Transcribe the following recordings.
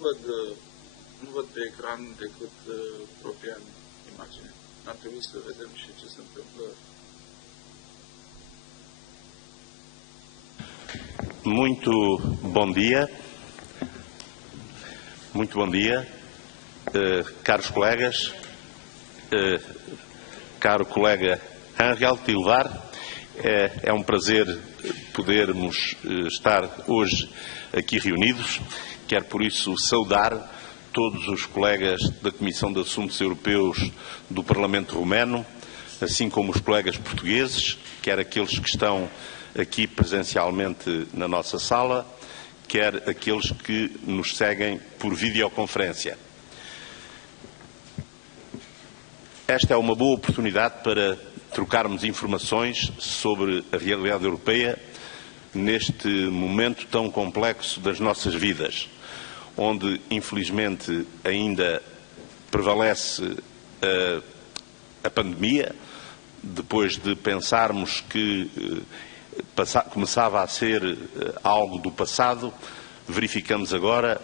nu văd pe ecran decât propria imagine. Ar trebui să vedem și ce se întâmplă. Muito bom dia. Muito bom dia, caros colegas, caro colega Ángel Tilvar. É um prazer podermos estar hoje aqui reunidos. Quero, por isso, saudar todos os colegas da Comissão de Assuntos Europeus do Parlamento Romeno, assim como os colegas portugueses, quer aqueles que estão aqui presencialmente na nossa sala, quer aqueles que nos seguem por videoconferência. Esta é uma boa oportunidade para trocarmos informações sobre a realidade europeia neste momento tão complexo das nossas vidas, onde, infelizmente, ainda prevalece a pandemia, depois de pensarmos que começava a ser algo do passado, verificamos agora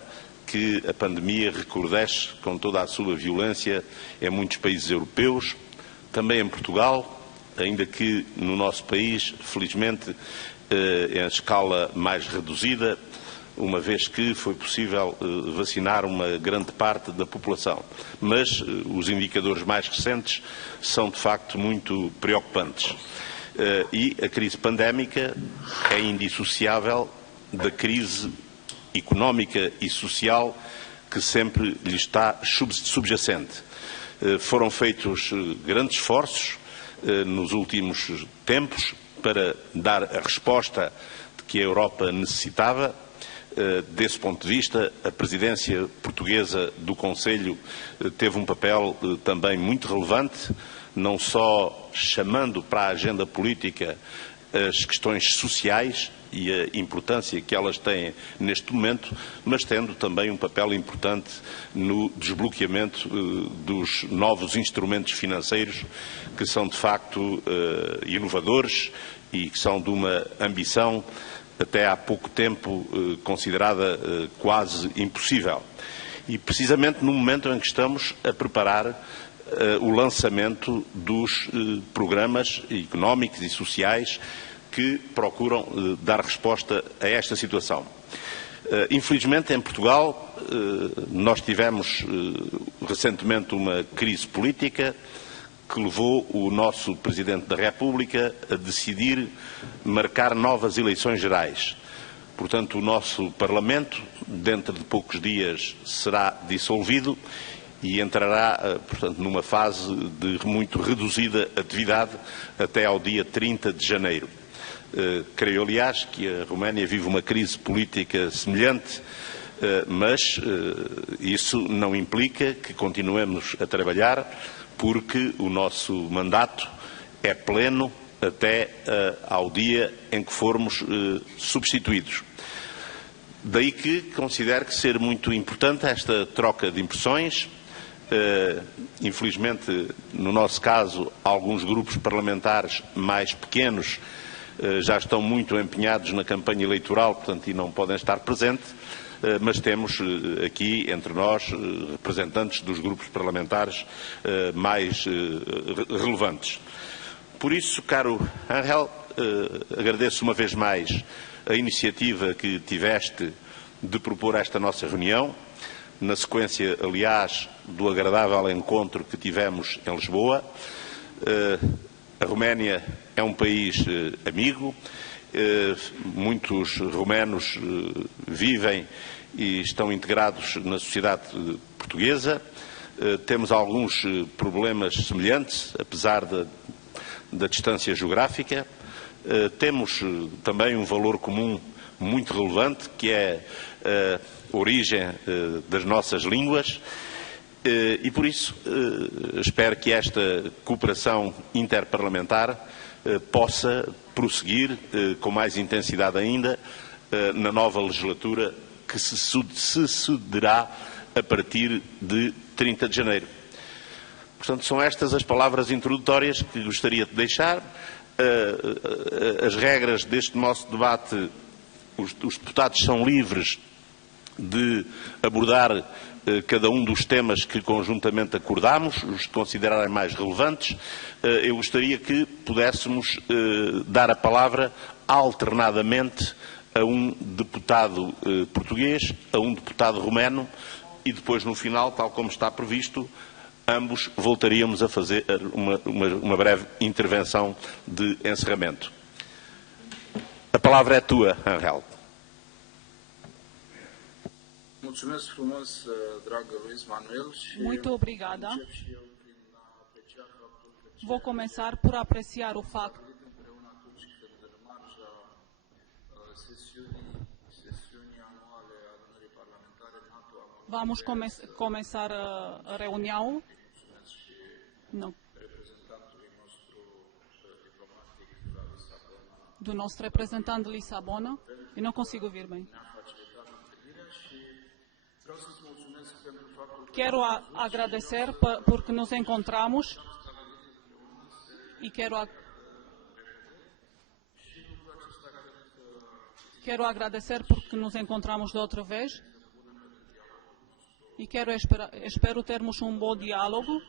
que a pandemia recrudesce com toda a sua violência em muitos países europeus, também em Portugal, ainda que no nosso país, felizmente, em escala mais reduzida, uma vez que foi possível vacinar uma grande parte da população. Mas os indicadores mais recentes são, de facto, muito preocupantes. E a crise pandémica é indissociável da crise económica e social que sempre lhe está subjacente. Foram feitos grandes esforços nos últimos tempos para dar a resposta de que a Europa necessitava. Desse ponto de vista, a presidência portuguesa do Conselho teve um papel também muito relevante, não só chamando para a agenda política as questões sociais e a importância que elas têm neste momento, mas tendo também um papel importante no desbloqueamento dos novos instrumentos financeiros que são de facto inovadores e que são de uma ambição até há pouco tempo considerada quase impossível. E precisamente no momento em que estamos a preparar o lançamento dos programas económicos e sociais que procuram dar resposta a esta situação. Infelizmente, em Portugal, nós tivemos recentemente uma crise política que levou o nosso Presidente da República a decidir marcar novas eleições gerais. Portanto, o nosso Parlamento, dentro de poucos dias, será dissolvido e entrará, portanto, numa fase de muito reduzida atividade até ao dia 30 de janeiro. Creio, aliás, que a Roménia vive uma crise política semelhante, mas isso não implica que continuemos a trabalhar, porque o nosso mandato é pleno até ao dia em que formos substituídos. Daí que considero que ser muito importante esta troca de impressões. Infelizmente, no nosso caso, alguns grupos parlamentares mais pequenos já estão muito empenhados na campanha eleitoral, portanto, e não podem estar presentes, mas temos aqui entre nós representantes dos grupos parlamentares mais relevantes. Por isso, caro Ángel, agradeço uma vez mais a iniciativa que tiveste de propor esta nossa reunião, na sequência, aliás, do agradável encontro que tivemos em Lisboa. A Roménia é um país amigo, muitos romenos vivem e estão integrados na sociedade portuguesa. Temos alguns problemas semelhantes, apesar da distância geográfica. Temos também um valor comum muito relevante, que é a origem das nossas línguas. E, por isso, espero que esta cooperação interparlamentar possa prosseguir com mais intensidade ainda na nova legislatura que se sucederá a partir de 30 de janeiro. Portanto, são estas as palavras introdutórias que gostaria de deixar. As regras deste nosso debate, os deputados são livres de abordar cada um dos temas que conjuntamente acordámos, os que considerarem mais relevantes. Eu gostaria que pudéssemos dar a palavra alternadamente a um deputado português, a um deputado romeno e depois, no final, tal como está previsto, ambos voltaríamos a fazer uma breve intervenção de encerramento. A palavra é tua, Angel. Mulțumesc frumos, dragă Luis Manuel. Muito obrigada. Vou começar por apreciar o facto vamos começar a reunião do nosso representante de Lisabona. Eu não consigo ouvir bem. Quero agradecer porque nos encontramos e quero agradecer porque nos encontramos de outra vez e espero termos um bom diálogo.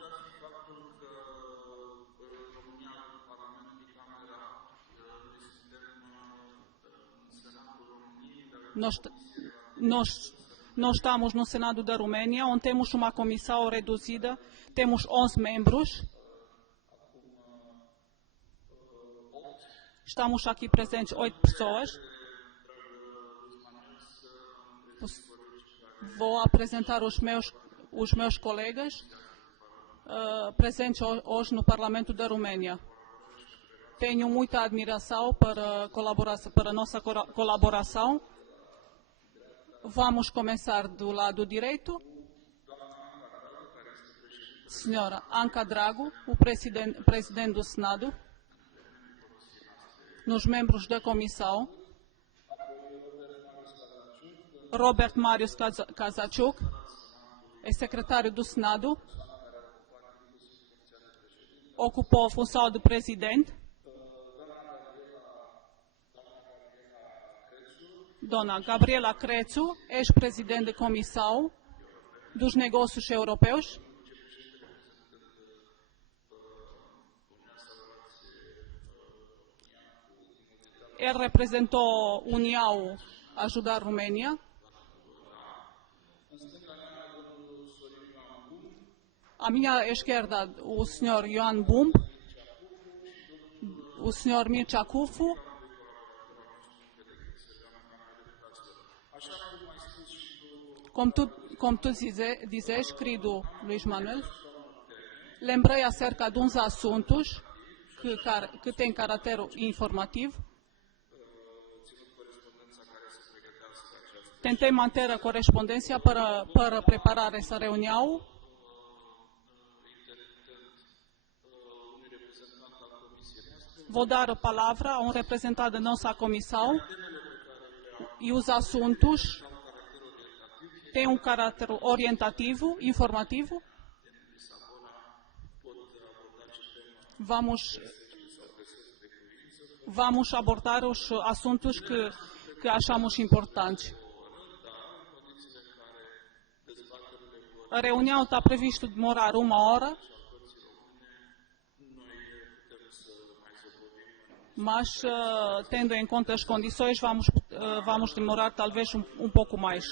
Nós estamos no Senado da Romênia, onde temos uma comissão reduzida, temos 11 membros. Estamos aqui presentes 8 pessoas. Vou apresentar os meus colegas presentes hoje no Parlamento da Romênia. Tenho muita admiração para a nossa colaboração. Vamos começar do lado direito. Senhora Anca Drago, o presidente do Senado, nos membros da comissão, Robert Marius Kazaczuk, é secretário do Senado, ocupou a função de presidente. Dona Gabriela Crețu, ex-presidente da Comissão dos Negócios Europeus. Ele representou a União a ajudar a Romênia. À minha esquerda, o Sr. Ioan Bumb, o Sr. Mircea Cufu, como tu dizes, querido Luís Manuel, lembrei acerca de uns assuntos que têm caráter informativo. Tentei manter a correspondência para preparar essa reunião. Vou dar a palavra a um representante da nossa comissão e os assuntos têm um caráter orientativo, informativo. Vamos abordar os assuntos que achamos importantes. A reunião está prevista demorar 1 hora, mas tendo em conta as condições, vamos demorar talvez um pouco mais.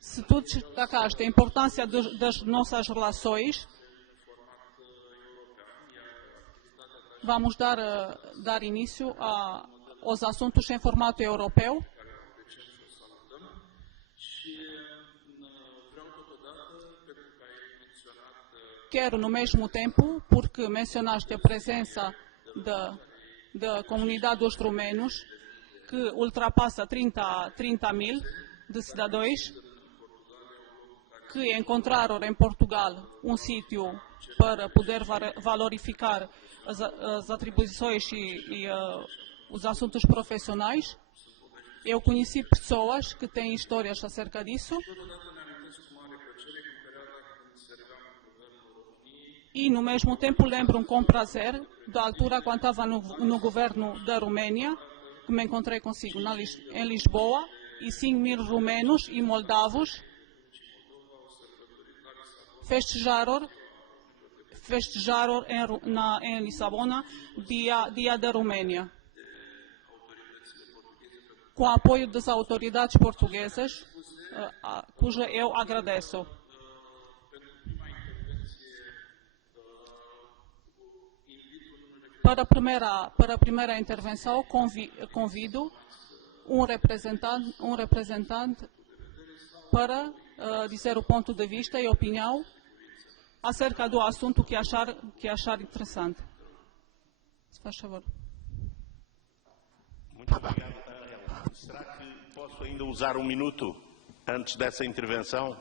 Se tu destacaste a importância das nossas relações, vamos dar início aos assuntos em formato europeu. Quero, no mesmo tempo, porque mencionaste a presença da comunidade dos romenos, que ultrapassa 30 mil de cidadãos, que encontraram em Portugal um sítio para poder valorificar as atribuições e os assuntos profissionais. Eu conheci pessoas que têm histórias acerca disso. E, no mesmo tempo, lembro-me com prazer da altura quando estava no governo da Romênia, que me encontrei consigo em Lisboa e 5.000 rumenos e moldavos festejaram em Lisabona Dia da Romênia, com o apoio das autoridades portuguesas, cuja eu agradeço. Para a primeira intervenção, convido um representante para dizer o ponto de vista e opinião acerca do assunto que achar interessante. Se faz favor. Muito obrigado. Será que posso ainda usar um minuto antes dessa intervenção?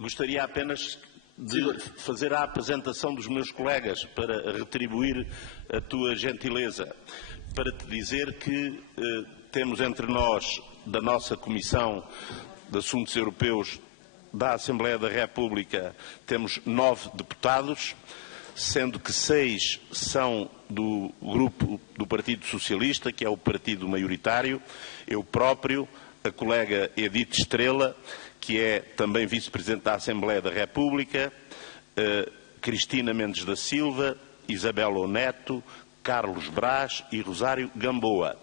Gostaria apenas de fazer a apresentação dos meus colegas para retribuir a tua gentileza, para te dizer que temos entre nós, da nossa Comissão de Assuntos Europeus da Assembleia da República, temos 9 deputados, sendo que 6 são do grupo do Partido Socialista, que é o partido maioritário, eu próprio, a colega Edith Estrela, que é também vice-presidente da Assembleia da República, Cristina Mendes da Silva, Isabel Oneto, Carlos Brás e Rosário Gamboa.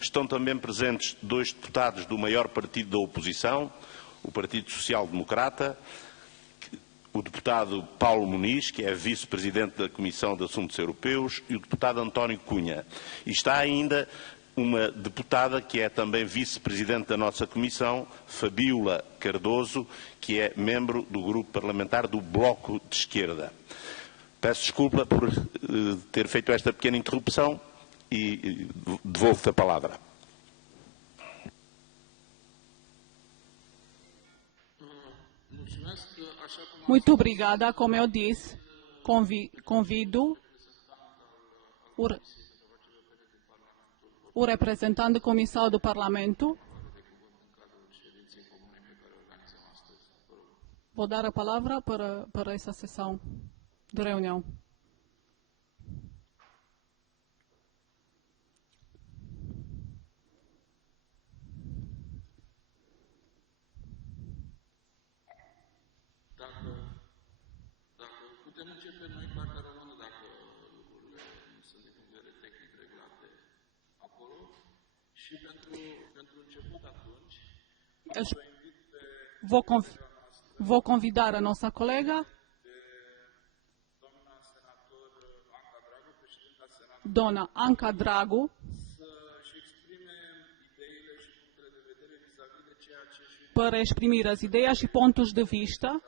Estão também presentes 2 deputados do maior partido da oposição, o Partido Social Democrata, o deputado Paulo Muniz, que é vice-presidente da Comissão de Assuntos Europeus, e o deputado António Cunha. E está ainda uma deputada que é também vice-presidente da nossa Comissão, Fabíola Cardoso, que é membro do grupo parlamentar do Bloco de Esquerda. Peço desculpa por ter feito esta pequena interrupção e devolvo-te a palavra. Muito obrigada. Como eu disse, convido o representante da Comissão do Parlamento. Vou dar a palavra para essa sessão de reunião. Dacă putem începe noi partea română, dacă lucrurile nu sunt din punct de vedere tehnic reglate acolo. Și pentru început atunci, vou convidar a nossa colega, Dona Anca Dragu, para exprimir as ideias e pontos de vista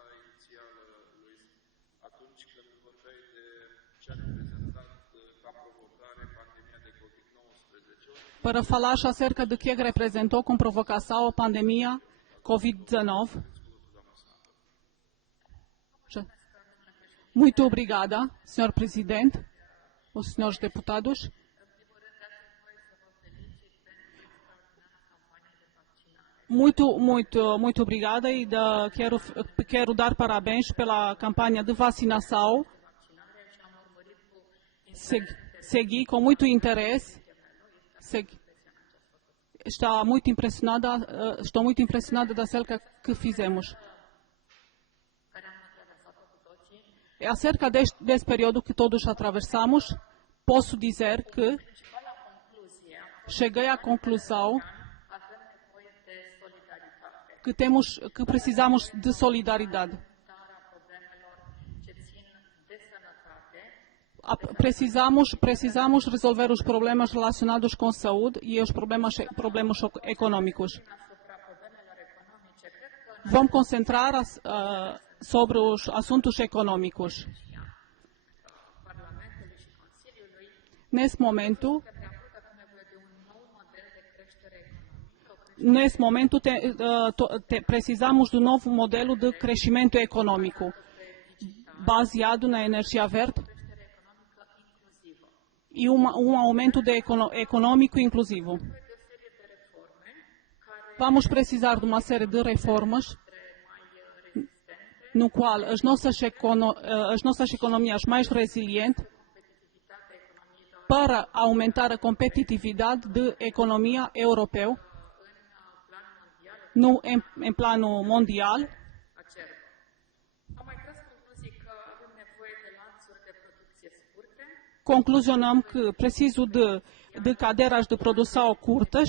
para falar acerca de que representou com provocação a pandemia Covid-19. Muito obrigada, Sr. Presidente, os senhores deputados. Muito obrigada e quero dar parabéns pela campanha de vacinação. Segui com muito interesse. Estou muito impressionada acerca que fizemos. É acerca desse período que todos atravessamos, posso dizer que cheguei à conclusão que precisamos de solidariedade. Precisamos resolver os problemas relacionados com saúde e os problemas econômicos. Vamos concentrar sobre os assuntos econômicos. Nesse momento precisamos de um novo modelo de crescimento econômico, baseado na energia verde e um aumento econômico inclusivo. Vamos precisar de uma série de reformas no qual as nossas economias mais resilientes para aumentar a competitividade da economia europeană în planul mondial. Concluzionăm că precisul de cadeiras de produção curtas,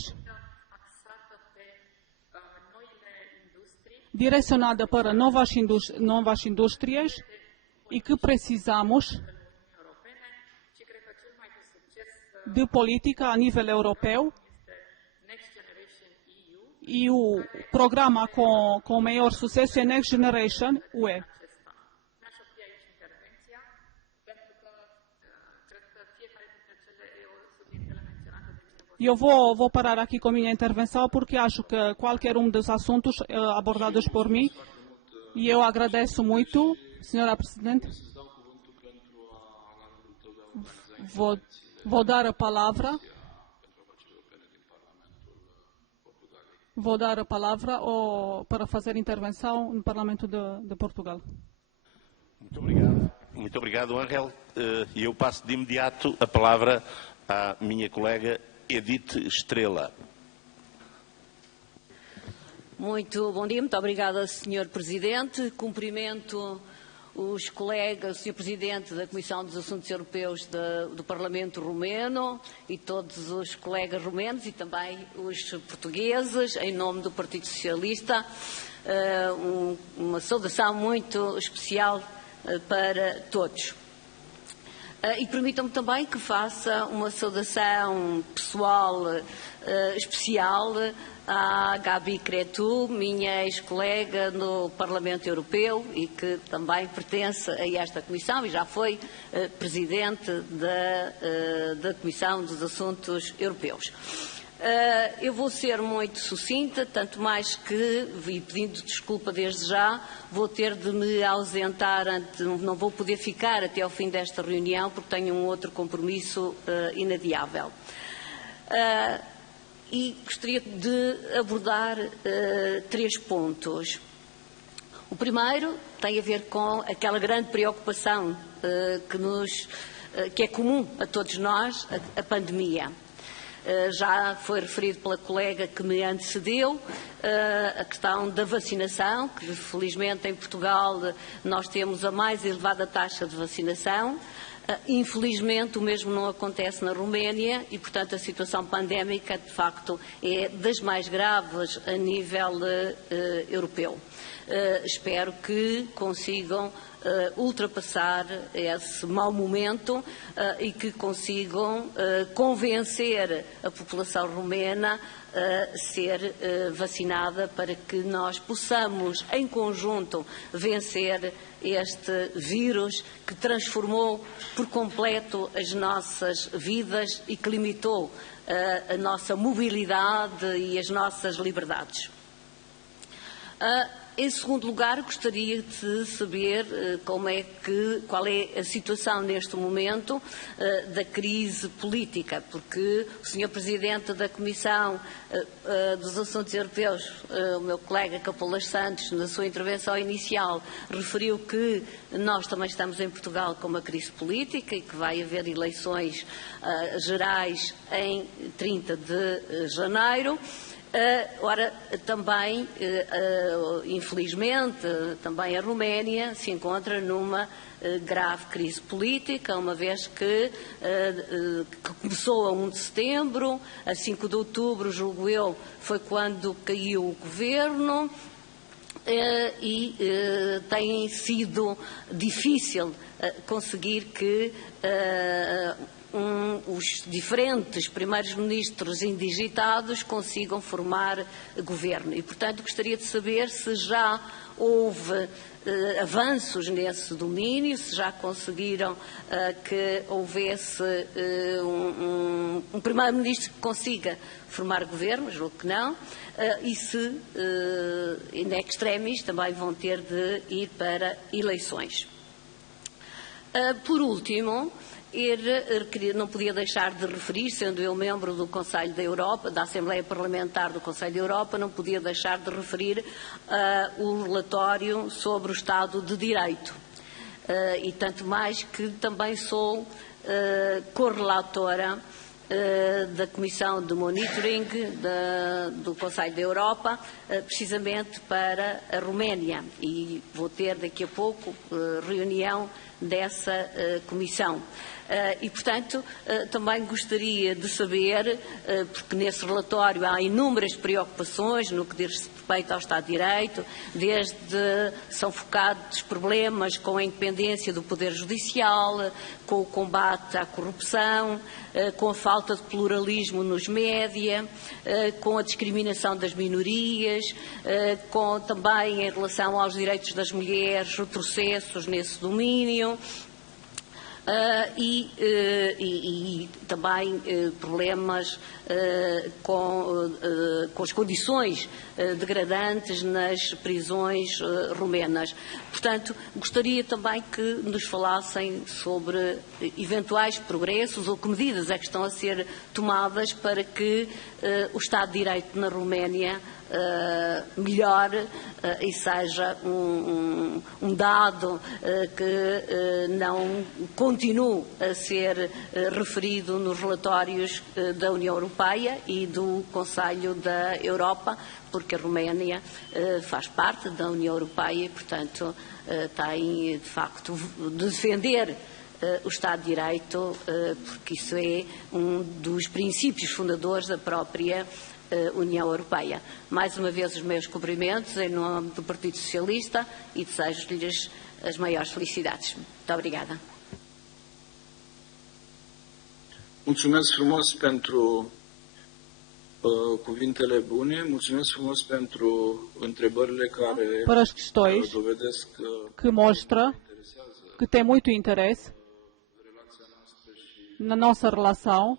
direcionada para novas indústrias, e que precisamos de política a nível europeu e o programa com maior sucesso é Next Generation UE. Eu vou parar aqui com a minha intervenção porque acho que qualquer dos assuntos abordados por mim, e eu agradeço muito, Senhora Presidente. Vou dar a palavra. Vou dar a palavra para fazer intervenção no Parlamento de Portugal. Muito obrigado. Muito obrigado, Ángel. E eu passo de imediato a palavra à minha colega Edith Estrela. Muito bom dia, muito obrigada, Sr. Presidente. Cumprimento os colegas, o Sr. Presidente da Comissão dos Assuntos Europeus do Parlamento Romeno e todos os colegas romenos e também os portugueses, em nome do Partido Socialista. Uma saudação muito especial para todos. E permitam-me também que faça uma saudação pessoal especial à Gabi Cretu, minha ex-colega no Parlamento Europeu e que também pertence a esta Comissão e já foi Presidente da Comissão dos Assuntos Europeus. Eu vou ser muito sucinta, tanto mais que, e pedindo desculpa desde já, vou ter de me ausentar, não vou poder ficar até ao fim desta reunião porque tenho um outro compromisso inadiável. E gostaria de abordar 3 pontos. O primeiro tem a ver com aquela grande preocupação que é comum a todos nós, a pandemia. Já foi referido pela colega que me antecedeu a questão da vacinação, que felizmente em Portugal nós temos a mais elevada taxa de vacinação. Infelizmente o mesmo não acontece na Roménia e, portanto, a situação pandémica de facto é das mais graves a nível europeu. Espero que consigam ultrapassar esse mau momento e que consigam convencer a população romena a ser vacinada para que nós possamos, em conjunto, vencer este vírus que transformou por completo as nossas vidas e que limitou a nossa mobilidade e as nossas liberdades. Em segundo lugar, gostaria de saber qual é a situação neste momento da crise política, porque o Sr. Presidente da Comissão dos Assuntos Europeus, o meu colega Capolas Santos, na sua intervenção inicial, referiu que nós também estamos em Portugal com uma crise política e que vai haver eleições gerais em 30 de janeiro. Ora, também, infelizmente, também a Roménia se encontra numa grave crise política, uma vez que começou a 1 de setembro, a 5 de outubro, julgo eu, foi quando caiu o governo e tem sido difícil conseguir que os diferentes primeiros ministros indigitados consigam formar governo. E, portanto, gostaria de saber se já houve avanços nesse domínio, se já conseguiram que houvesse um primeiro-ministro que consiga formar governo, julgo que não, e se, in extremis, também vão ter de ir para eleições. Por último, não podia deixar de referir, sendo eu membro do Conselho da Europa, da Assembleia Parlamentar do Conselho da Europa, não podia deixar de referir o relatório sobre o Estado de Direito. E tanto mais que também sou correlatora da Comissão de Monitoring do Conselho da Europa, precisamente para a Roménia. E vou ter daqui a pouco reunião dessa comissão. E, portanto, também gostaria de saber, porque nesse relatório há inúmeras preocupações no que diz respeito ao Estado de Direito, desde são focados problemas com a independência do Poder Judicial, com o combate à corrupção, com a falta de pluralismo nos média, com a discriminação das minorias, com também em relação aos direitos das mulheres, retrocessos nesse domínio. E também problemas com as condições degradantes nas prisões romenas. Portanto, gostaria também que nos falassem sobre eventuais progressos ou que medidas é que estão a ser tomadas para que o Estado de Direito na Roménia melhore e seja um dado que não continue a ser referido nos relatórios da União Europeia e do Conselho da Europa, porque a Roménia faz parte da União Europeia e, portanto, tem, de facto, de defender o Estado de Direito, porque isso é um dos princípios fundadores da própria União Europeia. Mais uma vez os meus cumprimentos em nome do Partido Socialista e desejo-lhes as maiores felicidades. Muito obrigada. Mulțumesc frumos pentru cuvintele bune, mulțumesc frumos pentru întrebările care Para as questões dovedesc que mostra que tem muito interesse na nossa relação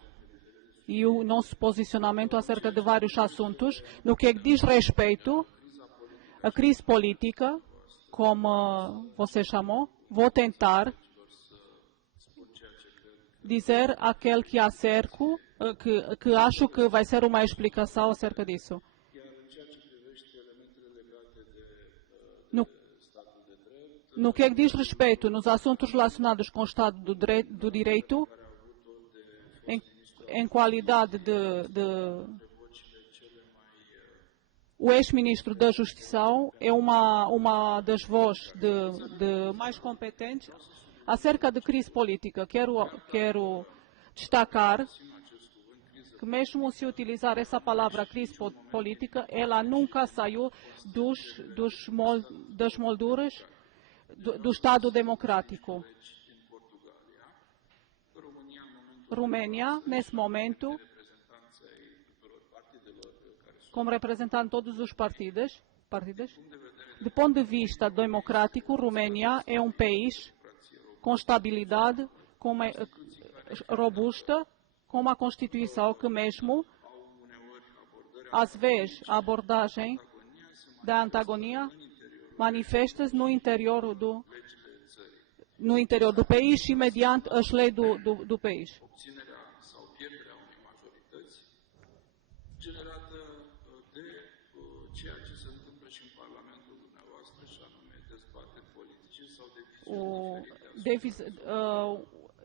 e o nosso posicionamento acerca de vários assuntos. No que diz respeito à crise política, como você chamou, vou tentar dizer aquele que acerco, que acho que vai ser uma explicação acerca disso. No que diz respeito nos assuntos relacionados com o Estado do Direito, em qualidade o ex-ministro da Justiça é uma das vozes de mais competentes acerca de crise política. Quero destacar que mesmo se utilizar essa palavra crise política, ela nunca saiu das molduras do Estado democrático. Romênia, nesse momento, como representante de todos os partidos, do ponto de vista democrático, Romênia é um país com estabilidade, robusta, com uma Constituição que mesmo, às vezes, a abordagem da antagonia manifesta-se no interior do país e mediante as leis do país.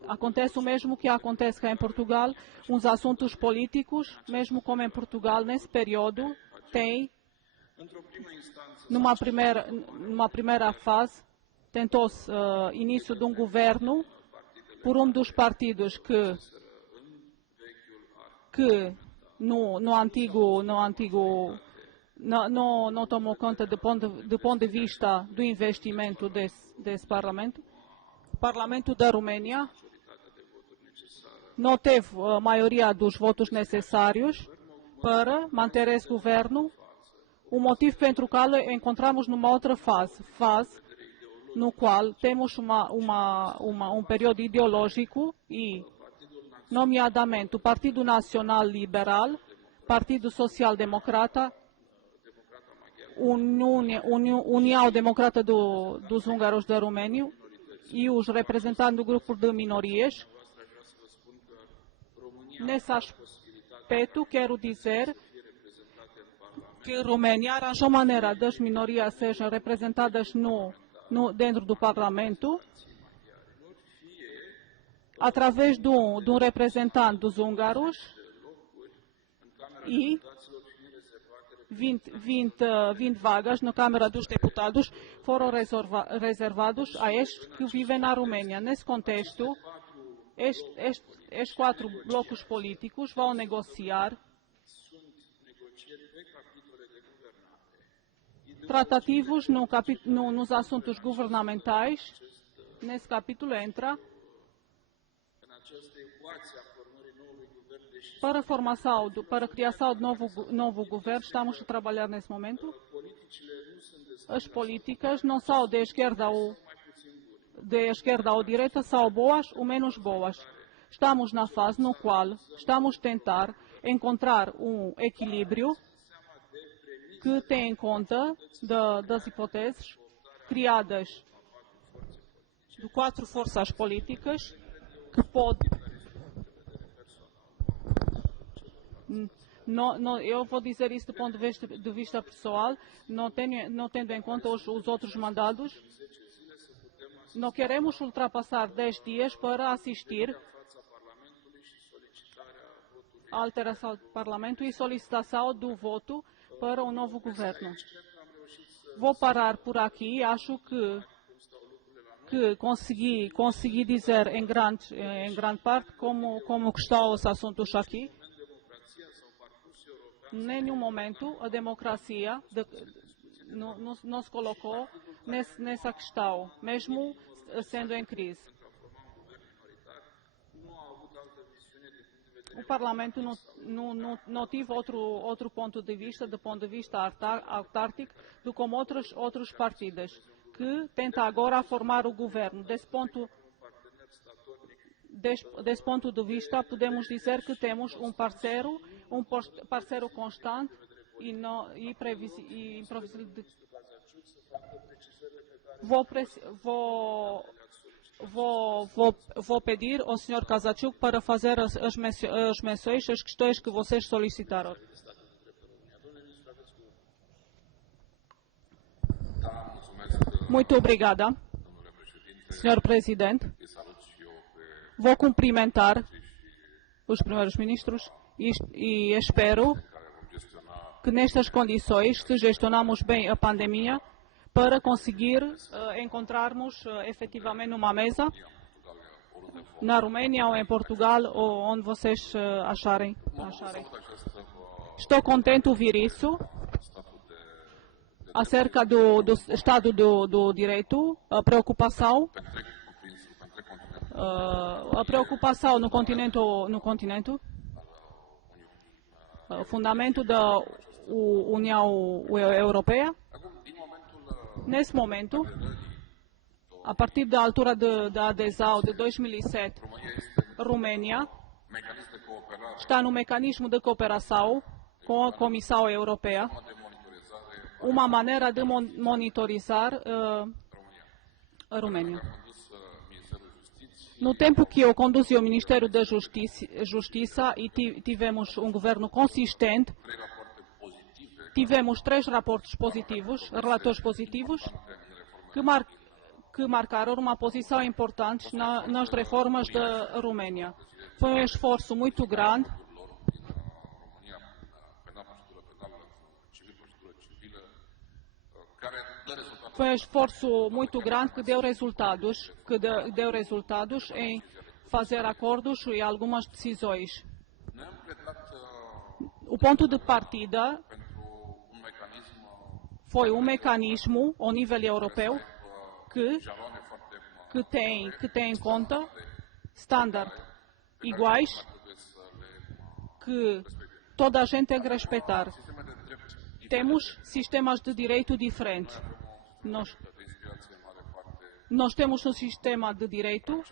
Acontece o mesmo que acontece cá em Portugal, uns assuntos políticos, mesmo como em Portugal, nesse período, tem, numa primeira fase, tentou-se início de um governo por um dos partidos que não tomou conta do ponto de vista do investimento desse Parlamento. O Parlamento da Romênia não teve a maioria dos votos necessários para manter esse governo. O motivo pelo qual encontramos numa outra fase no qual temos um período ideológico e, nomeadamente, o Partido Nacional Liberal, Partido Social Democrata, União Democrata dos Húngaros da Roménia e os representantes do grupo de minorias. Nesse aspecto, quero dizer que a Roménia arranjou maneira das minorias sejam representadas dentro do Parlamento através de um reprezentant dos húngaros e 20 vagas na Câmara dos Deputados foram reservados a estes que vivem na Romênia. Nesse contexto, estes 4 blocos políticos vão negociar tratativos nos assuntos governamentais. Nesse capítulo entra para a criação de novo governo. Estamos a trabalhar nesse momento. As políticas não são de esquerda ou direita, são boas ou menos boas. Estamos na fase no qual estamos a tentar encontrar um equilíbrio que tem em conta das hipóteses criadas de 4 forças políticas que podem... eu vou dizer isso do ponto de vista pessoal, não tendo em conta os outros mandados. Não queremos ultrapassar 10 dias para assistir à alteração do Parlamento e solicitação do voto para o novo governo. Vou parar por aqui. Acho que consegui dizer em grande parte como estão os assuntos aqui. Em nenhum momento a democracia não se colocou nessa questão, mesmo sendo em crise. O Parlamento não teve outro ponto de vista, do ponto de vista autárquico, do como outros partidos, que tentam agora formar o governo. Desse ponto de vista, podemos dizer que temos um parceiro constante e imprevisível. Vou pedir ao Sr. Kazachuk para fazer as menções, as questões que vocês solicitaram. Muito obrigada, Sr. Presidente. Vou cumprimentar os primeiros ministros e espero que nestas condições se gestionamos bem a pandemia para conseguir encontrarmos efetivamente numa mesa na Romênia ou em Portugal ou onde vocês acharem. Estou contente de ouvir isso acerca do Estado do Direito, a preocupação no continente, o fundamento da União Europeia. Nesse momento, a partir da altura da adesão de 2007, a Romênia está no mecanismo de cooperação com a Comissão Europeia, uma maneira de monitorizar a Romênia. No tempo que eu conduzi o Ministério da Justiça e tivemos um governo consistente, tivemos 3 relatores positivos, que marcaram uma posição importante nas reformas da Romênia. Foi um esforço muito grande que deu resultados em fazer acordos e algumas decisões. O ponto de partida foi um mecanismo ao nível europeu que tem em conta estándares iguais que toda a gente tem que respeitar. Temos sistemas de direito diferentes. Nós temos um sistema de direito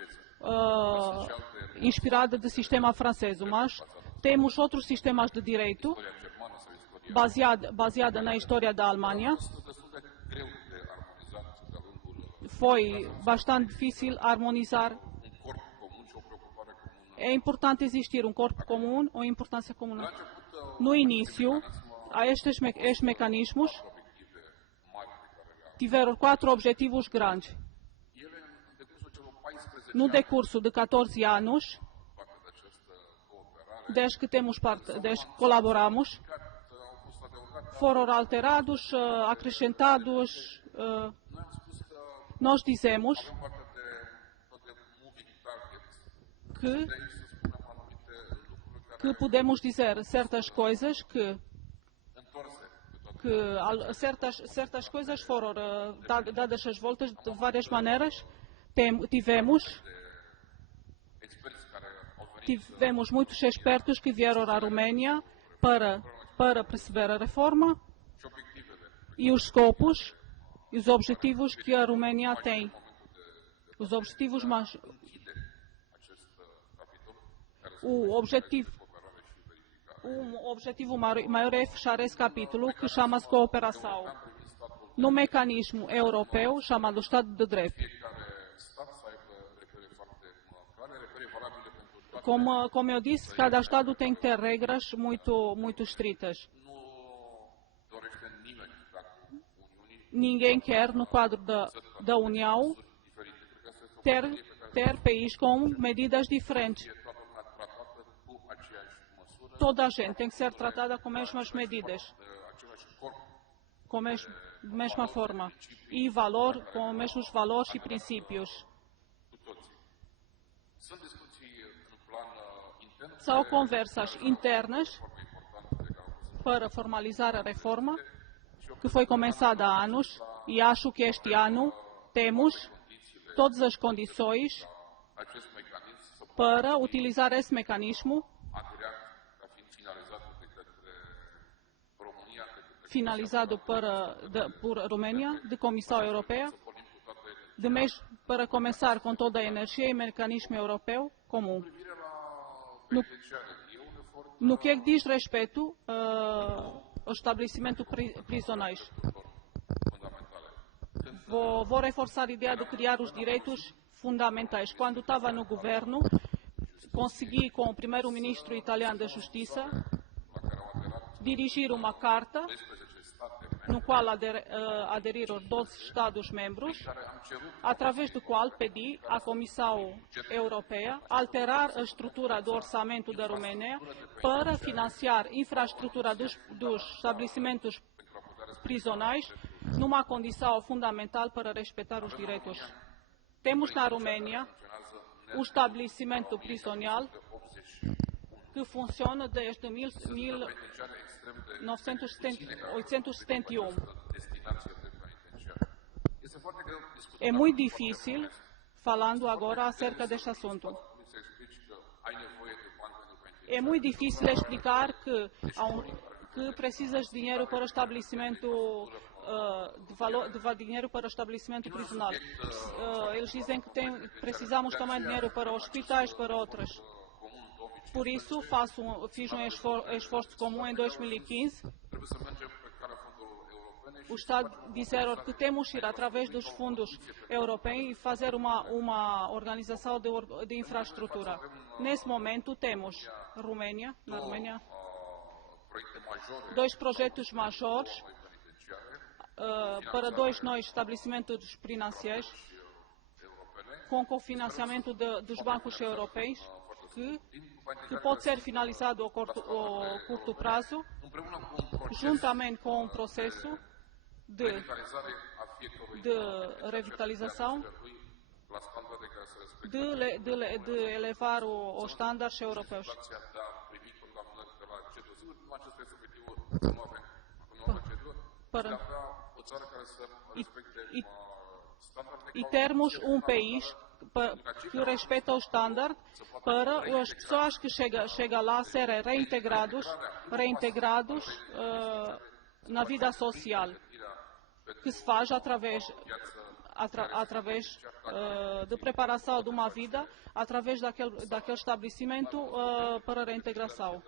inspirado do sistema francês, mas temos outros sistemas de direito baseado na história da Alemanha. Foi bastante difícil harmonizar. É importante existir um corpo comum ou importância comum. No início, estes mecanismos tiveram 4 objetivos grandes. no decurso de 14 anos, facă de această cooperare, desde que colaboramos, au fost adăugate. foram alterados, acrescentados. Noi am spus că Nós dizemos avem parte de tot de moving targets, que, de aici să spunem anumite lucruri care que podemos dizer certas coisas întorse pe toate. que certas coisas foram dadas as voltas de várias maneiras. Tivemos Experți care au venit Tivemos muitos expertos que vieram à Roménia para perceber a reforma și obiectivele e os scopos e os objetivos que a Roménia tem. Os objetivos mais. închide acest capitol care O objetivo, cooperare și verificare. objetivo maior é fechar esse capítulo que chama-se cooperação no mecanismo europeu chamado Estado de Direito. Fiecare stat să aibă repere foarte clare, repere valabile pentru toate. Como eu disse, cada Estado tem que ter regras muito estritas. Nu dorește nimeni în cadrul Uniunii Ninguém quer, no quadro da União, diferite. Cred că asta este o ter país com medidas diferentes. toată lumea tratată cu aceeași măsură, Toda a gente tem que ser tratada com as mesmas medidas, același corp com a mesma forma. E com os mesmos valores e princípios. cu toții. Sunt discuții în plan intern São conversas internas foarte importante care au fost para formalizar a reforma, que foi começada há anos, e acho que este ano temos todas as condições acest mecanism să para utilizar esse mecanismo adereat ca fiind finalizat de către România, de către finalizado por România, de Comissão Europeia, pornim cu toată para começar com toda a energia e mecanismo europeu comum. privire la penitenciare. E un efort No que diz respeito ao estabelecimento prisionais, fundamentale. vou reforçar a ideia de criar os direitos fundamentais. Quando estava no governo, consegui com o primeiro-ministro italiano da Justiça dirigir uma carta 12 state no qual aderiram 12 Estados-membros, care am cerut através do qual pedi à Comissão Europeia alterar a estrutura do orçamento da Romênia para financiar infraestrutura dos estabelecimentos prisionais numa condição fundamental para respeitar os direitos. Temos na Romênia o estabelecimento prisional que funciona desde penitenciare extrem de 1871. destinație de penitenciare. Este foarte greu discutat É muito difícil, falando agora acerca deste assunto, să explici că ai nevoie de bani pentru penitenciare. é muito difícil explicar que precisas de dinheiro para o estabelecimento dinheiro para o estabelecimento prisional. Eles dizem que precisamos também de dinheiro para hospitais, para outras. Por isso, fiz um esforço comum em 2015. Trebuie să mergem pe calea fondurilor europene și O Estado disseram que temos que ir através dos fundos europeus e fazer uma organização de infraestrutura. Nesse momento, temos na Romênia, proiecte majore 2 projetos majores penitenciare para 2 novos estabelecimentos financeiros europene com cofinanciamento dos bancos europeus que pode ser finalizado a curto prazo, împreună cu un proces juntamente com um processo de revitalizare a fiecărui revitalização, lui la standarde care să respecte de elevar os estándares europeus. situația de a primi condamnări de la CEDO. Sigur, nu acesta este obiectivul, să nu avem condamnări la CEDO, Para- de a avea o țară care să respecte standarde E termos um país que respeita o standard para as pessoas que chegam lá serem reintegrados na vida social, que se faz através de preparação de uma vida, através daquele estabelecimento para reintegração.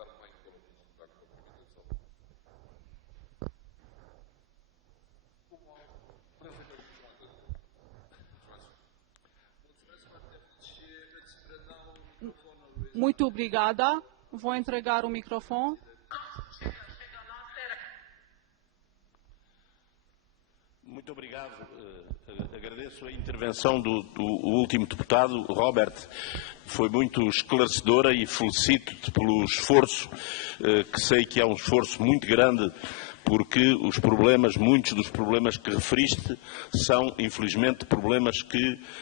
Muito obrigada. Vou entregar o microfone. Muito obrigado. Agradeço a intervenção do último deputado, Robert. Foi muito esclarecedora e felicito-te pelo esforço, que sei que é um esforço muito grande, porque muitos dos problemas que referiste são, infelizmente, problemas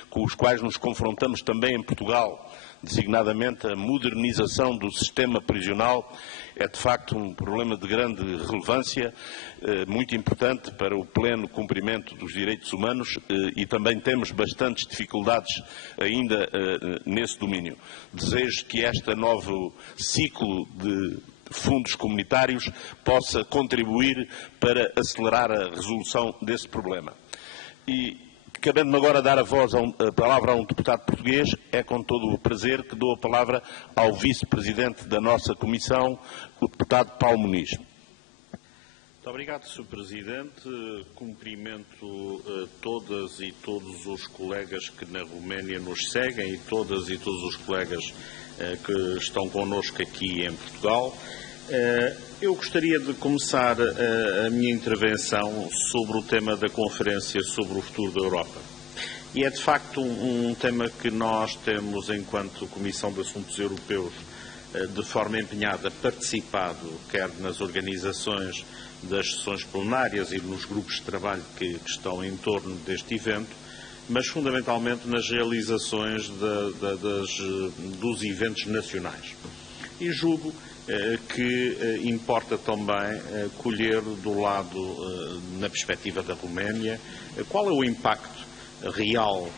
com os quais nos confrontamos também em Portugal. Designadamente, a modernização do sistema prisional é, de facto, um problema de grande relevância, muito importante para o pleno cumprimento dos direitos humanos e também temos bastantes dificuldades ainda nesse domínio. Desejo que este novo ciclo de fundos comunitários possa contribuir para acelerar a resolução desse problema. E, cabendo-me agora dar a palavra a um deputado português, é com todo o prazer que dou a palavra ao vice-presidente da nossa Comissão, o deputado Paulo Muniz. Muito obrigado, Sr. Presidente. Cumprimento todas e todos os colegas que na Roménia nos seguem e todas e todos os colegas que estão connosco aqui em Portugal. Eu gostaria de começar a minha intervenção sobre o tema da Conferência sobre o Futuro da Europa. E é, de facto, um tema que nós temos, enquanto Comissão de Assuntos Europeus, de forma empenhada, participado, quer nas organizações das sessões plenárias e nos grupos de trabalho que estão em torno deste evento, mas fundamentalmente nas realizações dos eventos nacionais. E julgo que importa também colher do lado, na perspectiva da Roménia, qual é o impacto real,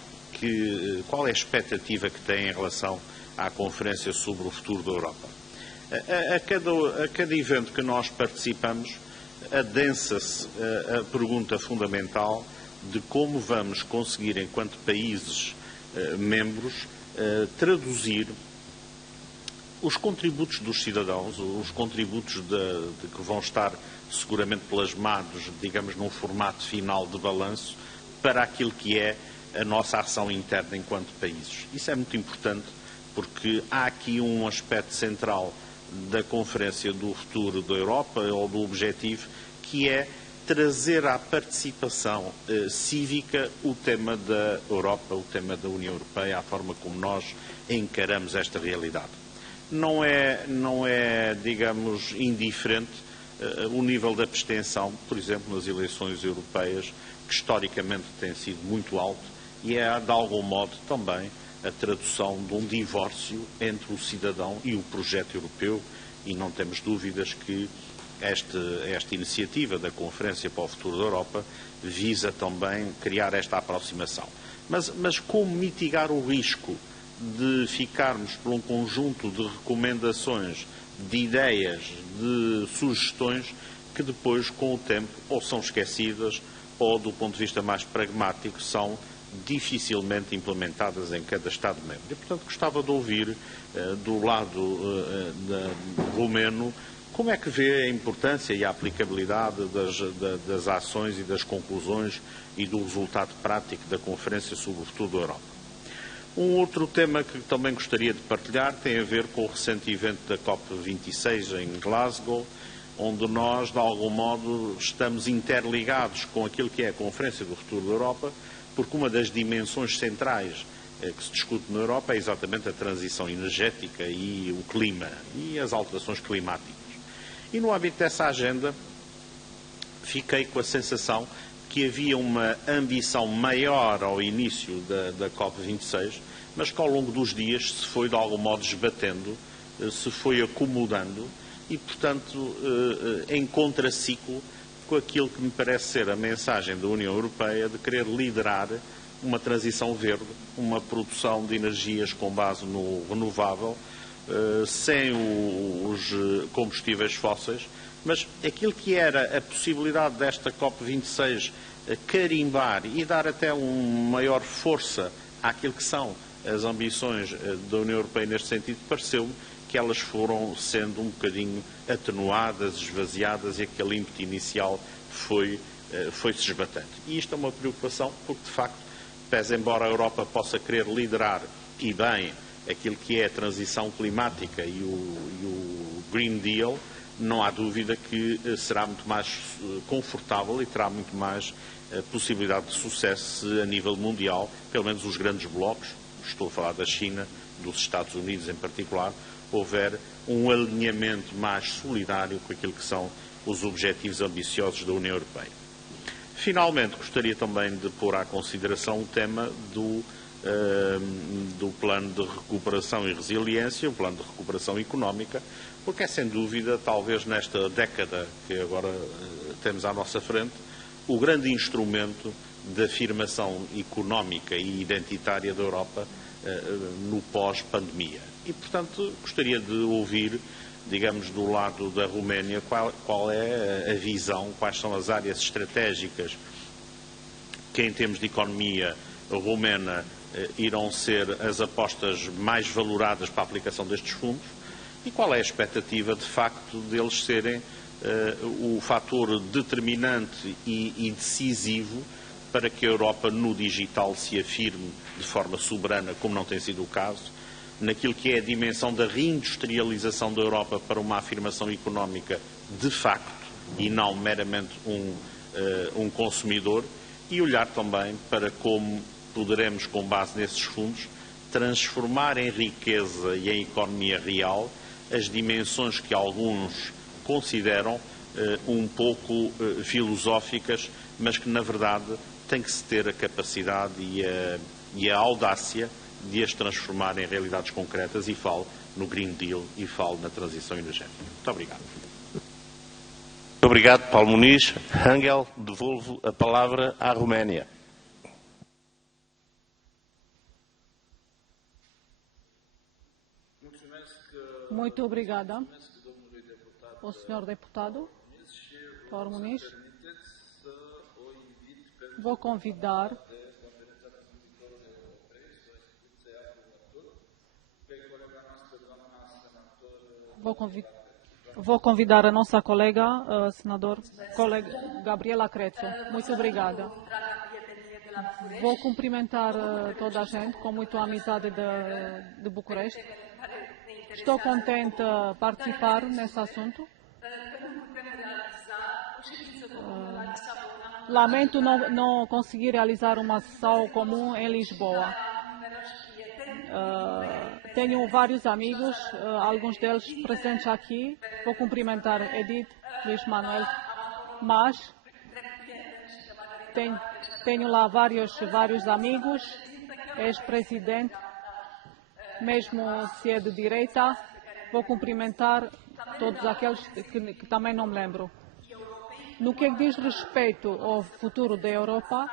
qual é a expectativa que tem em relação à Conferência sobre o Futuro da Europa. A cada evento que nós participamos, adensa-se a pergunta fundamental de como vamos conseguir, enquanto países membros, traduzir os contributos dos cidadãos, os contributos de que vão estar seguramente plasmados, digamos, num formato final de balanço, para aquilo que é a nossa ação interna enquanto países. Isso é muito importante porque há aqui um aspecto central da Conferência do Futuro da Europa, ou do objetivo, que é trazer à participação cívica o tema da Europa, o tema da União Europeia, a forma como nós encaramos esta realidade. Não é, digamos, indiferente o nível de abstenção, por exemplo, nas eleições europeias, que historicamente tem sido muito alto, e é, de algum modo, também a tradução de um divórcio entre o cidadão e o projeto europeu, e não temos dúvidas que esta iniciativa da Conferência para o Futuro da Europa visa também criar esta aproximação. Mas como mitigar o risco de ficarmos por um conjunto de recomendações, de ideias, de sugestões que depois, com o tempo, ou são esquecidas ou, do ponto de vista mais pragmático, são dificilmente implementadas em cada Estado-membro. E, portanto, gostava de ouvir do lado romeno como é que vê a importância e a aplicabilidade das ações e das conclusões e do resultado prático da Conferência sobre o Futuro da Europa. Um outro tema que também gostaria de partilhar tem a ver com o recente evento da COP26 em Glasgow, onde nós, de algum modo, estamos interligados com aquilo que é a Conferência do Futuro da Europa, porque uma das dimensões centrais que se discute na Europa é exatamente a transição energética e o clima e as alterações climáticas. E no âmbito dessa agenda, fiquei com a sensação que havia uma ambição maior ao início da COP26, mas que ao longo dos dias se foi de algum modo esbatendo, se foi acomodando e, portanto, em contraciclo com aquilo que me parece ser a mensagem da União Europeia de querer liderar uma transição verde, uma produção de energias com base no renovável, sem os combustíveis fósseis, mas aquilo que era a possibilidade desta COP26 carimbar e dar até uma maior força àquilo que são as ambições da União Europeia neste sentido, pareceu-me que elas foram sendo um bocadinho atenuadas, esvaziadas e aquele ímpeto inicial foi-se esbatendo. E isto é uma preocupação porque, de facto, pese embora a Europa possa querer liderar e bem aquilo que é a transição climática e o Green Deal, não há dúvida que será muito mais confortável e terá muito mais possibilidade de sucesso se, a nível mundial, pelo menos os grandes blocos, estou a falar da China, dos Estados Unidos em particular, houver um alinhamento mais solidário com aquilo que são os objetivos ambiciosos da União Europeia. Finalmente, gostaria também de pôr à consideração o tema do plano de recuperação e resiliência, o plano de recuperação económica, porque é sem dúvida, talvez nesta década que agora temos à nossa frente, o grande instrumento de afirmação económica e identitária da Europa no pós-pandemia. E, portanto, gostaria de ouvir, digamos, do lado da Roménia, qual é a visão, quais são as áreas estratégicas que, em termos de economia romena, irão ser as apostas mais valoradas para a aplicação destes fundos e qual é a expectativa, de facto, deles serem o fator determinante e decisivo para que a Europa no digital se afirme de forma soberana, como não tem sido o caso, naquilo que é a dimensão da reindustrialização da Europa para uma afirmação económica de facto e não meramente um consumidor, e olhar também para como poderemos, com base nesses fundos, transformar em riqueza e em economia real as dimensões que alguns consideram um pouco filosóficas, mas que, na verdade, tem que se ter a capacidade e a audácia de as transformar em realidades concretas, e falo no Green Deal e falo na transição energética. Muito obrigado. Muito obrigado, Paulo Muniz. Angel, devolvo a palavra à Roménia. Muito obrigada ao senhor deputado Paulo Muniz. Vou convidar a nossa colega, colega Gabriela Crețu. Muito obrigada. Vou cumprimentar toda a gente com muita amizade de București. Estou contente de participar nesse assunto. Lamento não conseguir realizar uma sessão comum em Lisboa. Tenho vários amigos, alguns deles presentes aqui. Vou cumprimentar Edith, Luís Manuel, mas tenho lá vários amigos, ex-presidente, mesmo se é de direita. Vou cumprimentar todos aqueles que também não me lembro. No que diz respeito ao futuro da Europa,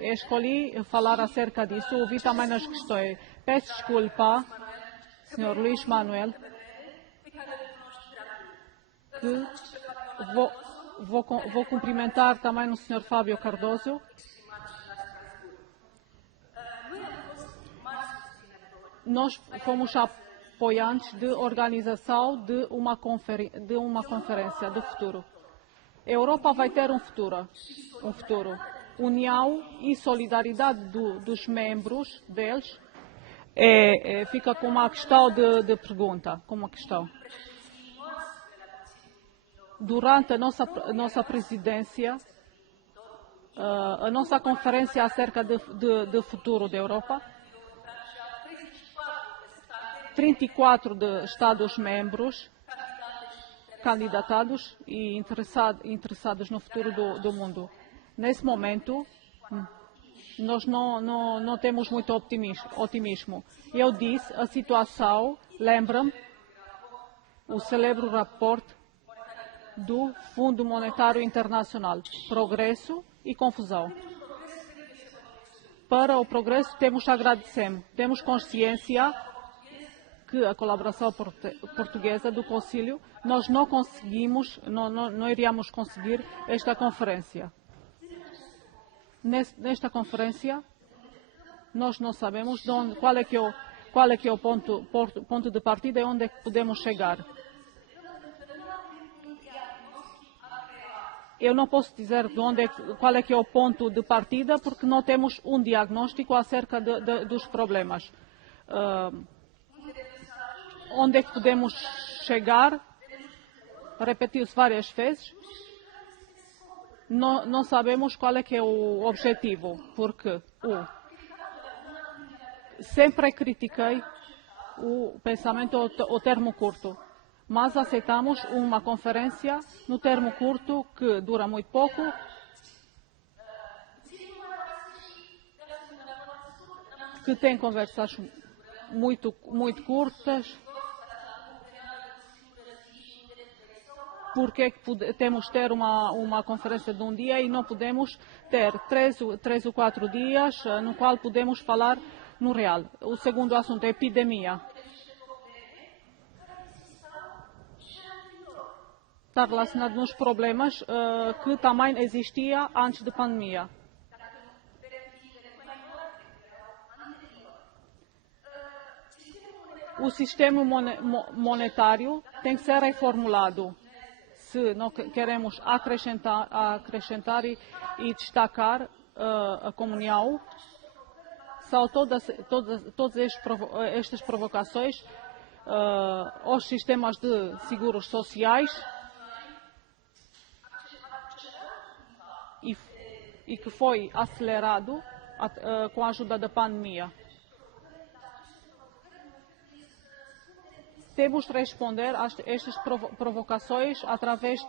escolhi falar acerca disso, ouvi também nas questões. Peço desculpa, Sr. Luís Manuel, que vou cumprimentar também o Sr. Fábio Cardoso. Nós fomos apoiantes de organização de uma conferência de futuro. A Europa vai ter um futuro. União e solidariedade dos membros deles fica com uma questão de pergunta, com uma questão. Durante a nossa presidência, a nossa conferência acerca do futuro da Europa, 34 de Estados-membros candidatados e interessados no futuro do mundo. Nesse momento, nós não temos muito otimismo. Eu disse, a situação lembra-me o célebre raporte do Fundo Monetário Internacional, progresso e confusão. Para o progresso temos agradecer, temos consciência que a colaboração portuguesa do Conselho, nós não conseguimos, não iríamos conseguir esta conferência. Nesta conferência, nós não sabemos qual é que é o ponto de partida e onde é que podemos chegar. Eu não posso dizer qual é que é o ponto de partida, porque não temos um diagnóstico acerca dos problemas. Onde é que podemos chegar? repetiu-se várias vezes. Não sabemos qual é que é o objetivo, porque sempre critiquei o pensamento ao termo curto, mas aceitamos uma conferência no termo curto que dura muito pouco, que tem conversas muito curtas. Porque é que temos de ter uma conferência de um dia e não podemos ter três ou 4 dias no qual podemos falar no real? O segundo assunto é a epidemia. Está relacionado nos problemas que também existia antes da pandemia. O sistema monetário tem que ser reformulado. Se não queremos acrescentar e destacar a comunhão, são todas estas provocações aos sistemas de seguros sociais e que foi acelerado com a ajuda da pandemia. Temos de responder a estas provocações através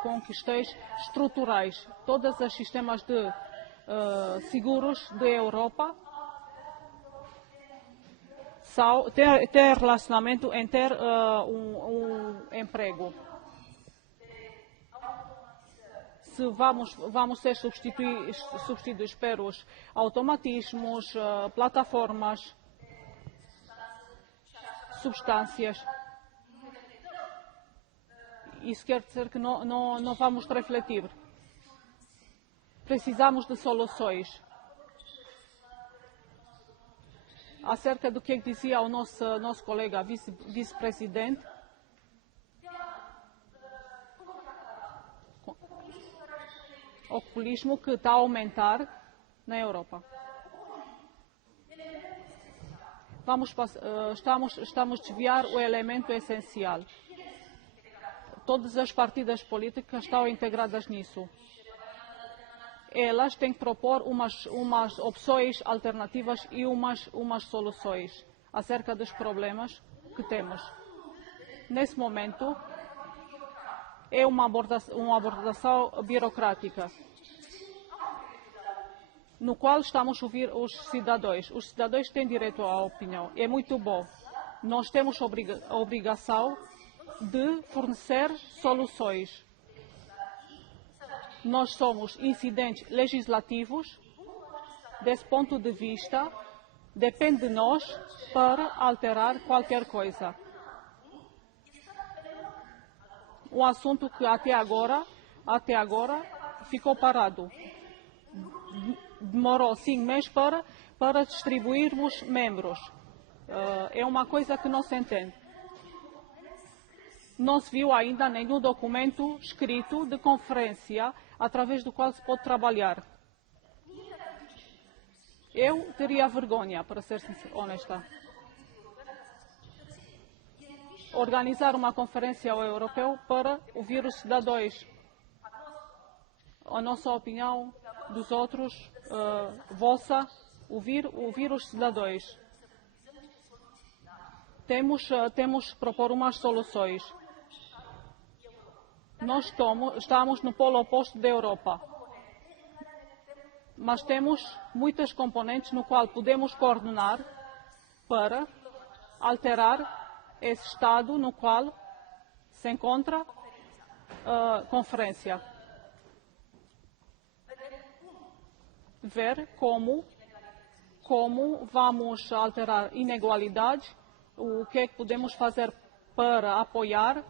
com questões estruturais. Todos os sistemas de seguros da Europa têm relacionamento em ter um emprego. Se vamos ser substituídos pelos automatismos, plataformas, substâncias. Isso quer dizer que não vamos refletir. Precisamos de soluções. Acerca do que dizia o nosso colega vice-presidente, o populismo que está a aumentar na Europa. Estamos a desviar o elemento essencial. Todas as partidas políticas estão integradas nisso. Elas têm que propor umas opções alternativas e umas soluções acerca dos problemas que temos. Nesse momento, é uma abordação burocrática, no qual estamos a ouvir os cidadãos. Os cidadãos têm direito à opinião. É muito bom. Nós temos a obrigação de fornecer soluções. Nós somos incidentes legislativos. Desse ponto de vista, depende de nós para alterar qualquer coisa. Um assunto que até agora ficou parado. Demorou 5 meses para distribuirmos membros. É uma coisa que não se entende. Não se viu ainda nenhum documento escrito de conferência através do qual se pode trabalhar. Eu teria vergonha, para ser honesta. Organizar uma conferência ao europeu para ouvir os cidadãos, a nossa opinião dos outros, vossa, ouvir os cidadãos. Temos de propor umas soluções. Nós estamos no polo oposto da Europa, mas temos muitas componentes no qual podemos coordenar para alterar esse estado no qual se encontra a conferência. Ver como vamos alterar inequalidades, o que é que podemos fazer para apoiar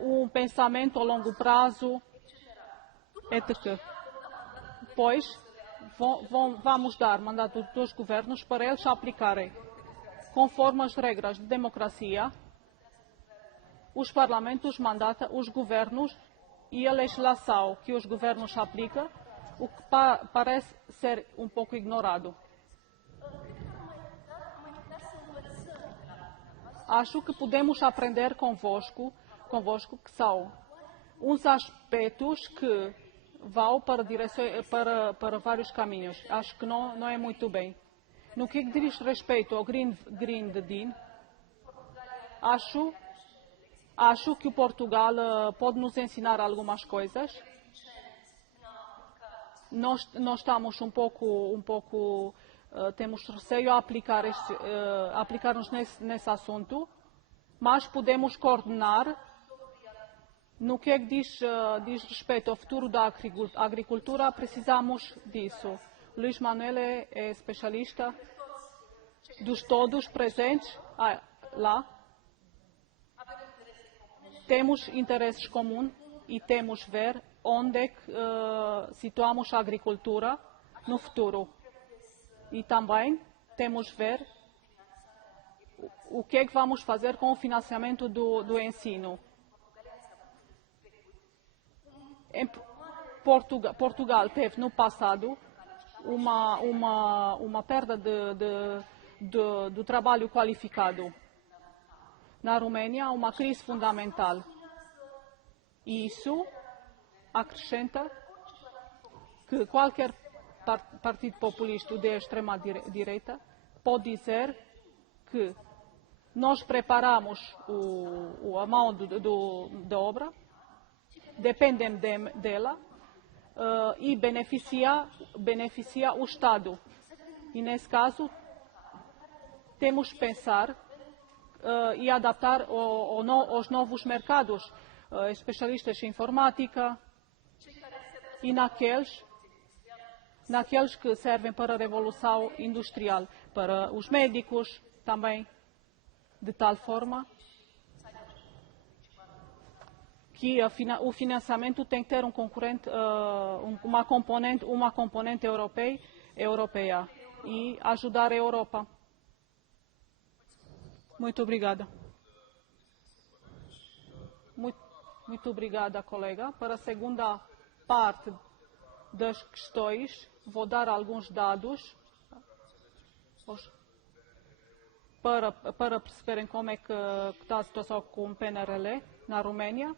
um pensamento a longo prazo, etc. Depois, vamos dar mandato dos governos para eles aplicarem, conforme as regras de democracia, os parlamentos mandatam os governos e a legislação que os governos aplicam, o que parece ser um pouco ignorado. acho que podemos aprender convosco que são uns aspectos que vão para vários caminhos. Acho que não é muito bem. No que diz respeito ao Green Deal, acho que o Portugal pode nos ensinar algumas coisas. Nós estamos temos receio a aplicar-nos nesse assunto, mas podemos coordenar. No que diz respeito ao futuro da agricultura, precisamos disso. Luís Manuel é especialista dos todos presentes lá. Temos interesses comuns e temos ver onde é que situamos a agricultura no futuro. E também temos ver o que é que vamos fazer com o financiamento do ensino. Em Portugal teve no passado uma perda do trabalho qualificado. Na Roménia, uma crise fundamental. E isso acrescenta que qualquer partido populista de extrema-direita pode dizer que nós preparamos a mão da obra, dependem dela e beneficia o Estado. E, nesse caso, temos que pensar e adaptar aos novos mercados, especialistas em informática e naqueles que servem para a revolução industrial, para os médicos também, de tal forma que o financiamento tem que ter uma componente europeia e ajudar a Europa. Muito obrigada. Muito obrigada, colega. Para a segunda parte das questões, vou dar alguns dados para perceberem como é que está a situação com o PNRL na Roménia.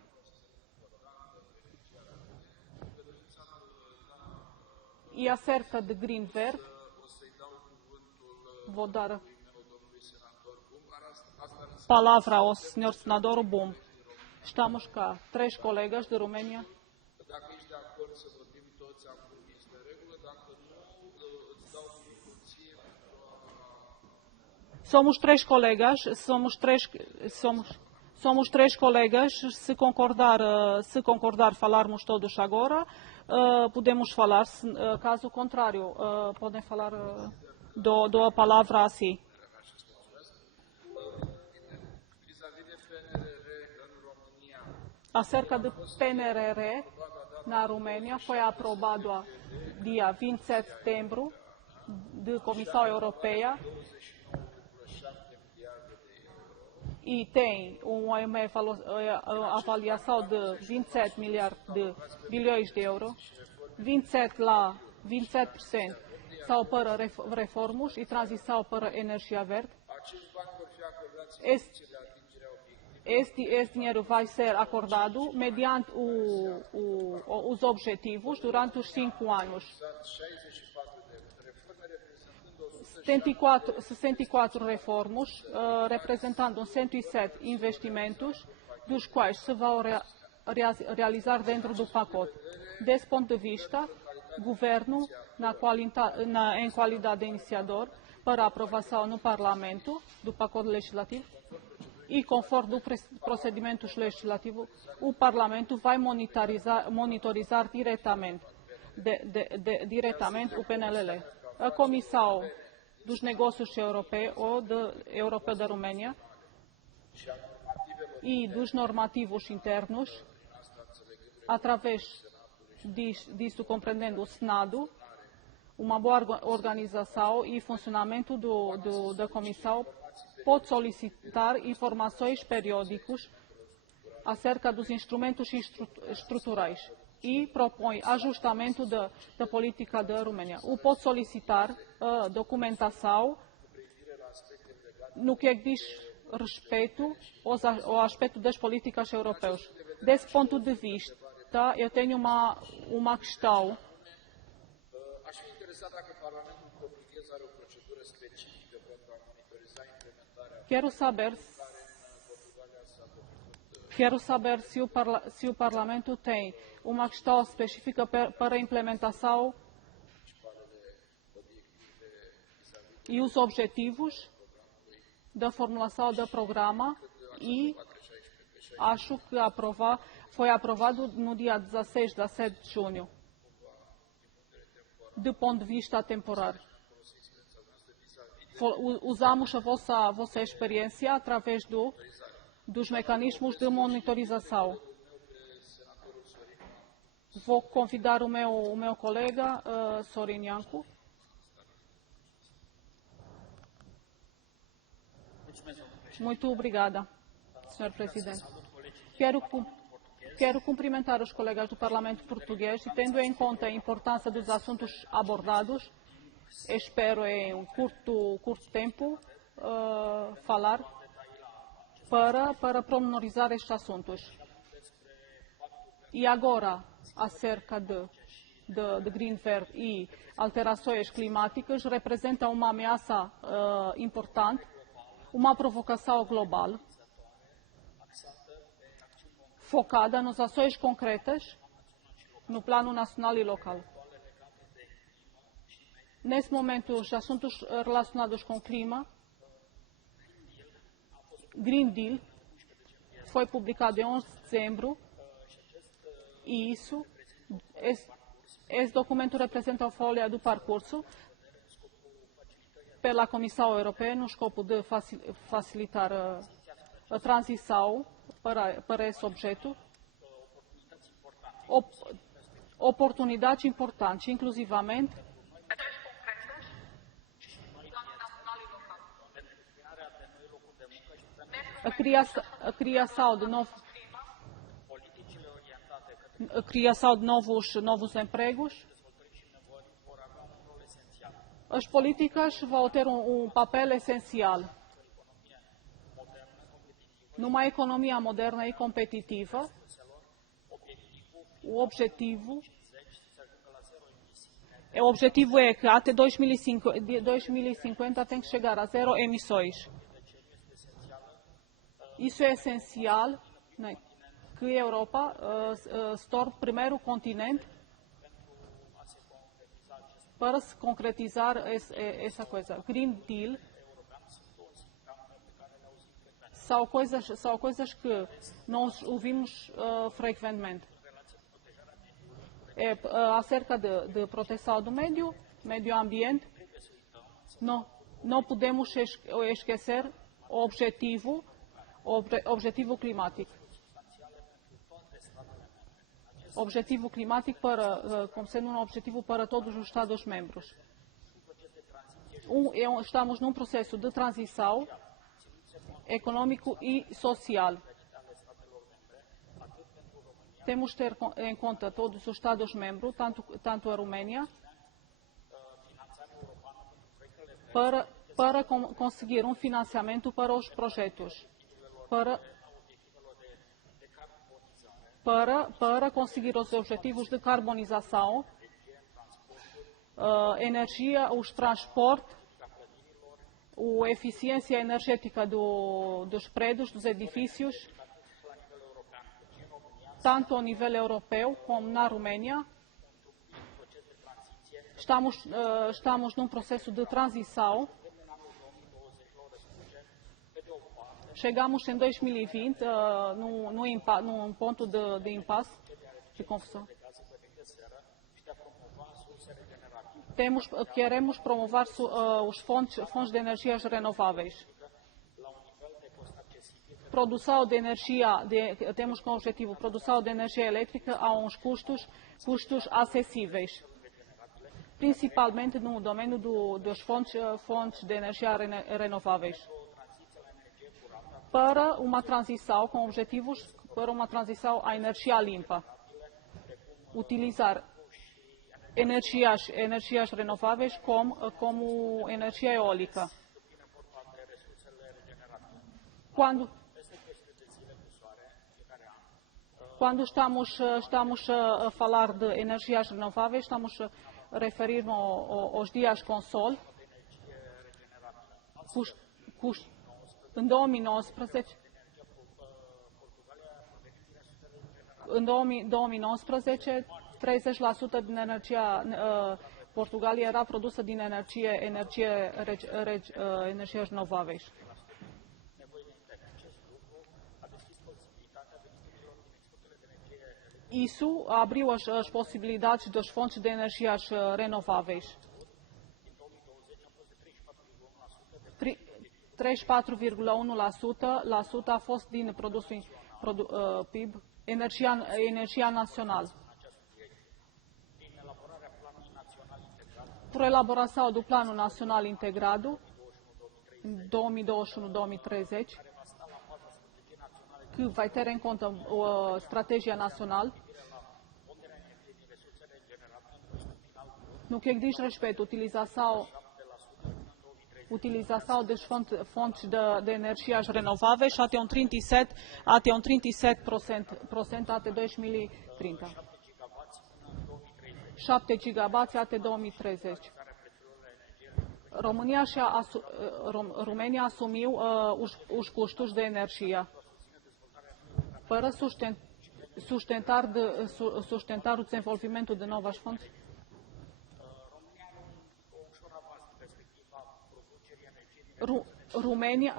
E acerca de Green Verde, vou dar a palavra ao Sr. Senador Bum. Estamos cá, 3 colegas de România. Dacă ești de acord să vorbim toți acum, este regulă. Dacă nu, îți dau discuție pentru a... Somos 3 colegas, somos 3 colegas. Se concordar falarmos todos agora, podemos falar. Caso contrário, podem falar, dou a palavra assim. Acerca de PNRR na România, foi aprovado dia 27 de setembro de Comissão Europeia e tem uma avaliação de 27 bilhões de euros. 27% são para reformas e transição para energia verde. Esse dinheiro vai ser acordado mediante os objetivos durante os 5 anos. 64 reformas, representando 107 investimentos, dos quais se vão realizar dentro do pacote. Desse ponto de vista, o Governo, em qualidade de iniciador, para aprovação no Parlamento do pacote legislativo, e conforme o procedimento legislativo, o Parlamento vai monitorizar diretamente o PNRL. A Comissão dos Negócios Europeu da România e dos normativos internos, através disso compreendendo o Senado, uma boa organização e funcionamento da Comissão, pode solicitar informações periódicas acerca dos instrumentos estruturais e propõe ajustamento da política da România. Pode solicitar documentação no que diz respeito ao aspecto das políticas europeias. Desse ponto de vista, eu tenho uma questão. Aș fi interesat dacă Parlamentul portughez are o procedură specifică pentru a monitoriza implementarea Quero saber se o Parlamento tem uma questão específica para a implementação e os objetivos da formulação do programa, e acho que foi aprovado no dia 16 de 7 de junho, do ponto de vista temporário. Usamos a vossa experiência através dos mecanismos de monitorização. Vou convidar o meu colega, Sorin Iancu. Muito obrigada, Sr. Presidente. Quero cumprimentar os colegas do Parlamento Português e, tendo em conta a importância dos assuntos abordados, espero em um curto tempo falar para promenorizar estes assuntos. E agora, acerca de Green Verde e alterações climáticas, representa uma ameaça importante, uma provocação global, focada nas ações concretas no plano nacional e local. Nesse momento, os assuntos relacionados com o clima, Green Deal, foi publicado em 11 de dezembro e esse documento representa a folha do percurso pela Comissão Europeia no escopo de facilitar a transição para esse objeto. Oportunidades importantes, inclusivamente a criação de novos empregos. As políticas vão ter um papel essencial numa economia moderna e competitiva. O objetivo é que até 2050 tem que chegar a zero emissões. Isso é essencial, né, que a Europa se torne o primeiro continente para se concretizar essa coisa. Green Deal são coisas que nós ouvimos frequentemente. Acerca de proteção do medio ambiente, não podemos esquecer o objetivo climático. Objetivo climático como sendo um objetivo para todos os Estados-membros. Estamos num processo de transição econômico e social. Temos de ter em conta todos os Estados-membros, tanto a Roménia, para conseguir um financiamento para os projetos, para conseguir os objetivos de carbonização, energia, os transportes, a eficiência energética dos prédios, dos edifícios, tanto ao nível europeu como na Roménia. Estamos num processo de transição. Chegamos em 2020 num ponto de impasse, de confusão. Queremos promover os fontes de energias renováveis. Produção de energia, temos como objetivo produção de energia elétrica a uns custos acessíveis, principalmente no domínio das fontes de energia renováveis. Para uma transição com objetivos para uma transição à energia limpa. Utilizar energias renováveis como energia eólica. Quando estamos a falar de energias renováveis, estamos a referir-nos aos dias com sol. În 2019, 30% din energia Portugaliei era produsă din energie renováveis. Isso abriu as possibilidades das fontes de energias renováveis. 34,1% a fost din produsul PIB, energia națională. Por elaboração do Plano Nacional Integrado 2021-2030, que vai ter em conta a estratégia nacional, no que diz respeito à utilização das fontes de energias renováveis até 37% até 2030. 7 gigabați até 2030. România assumiu os custos de energia para sustentar o desenvolvimento de novas fontes. Romênia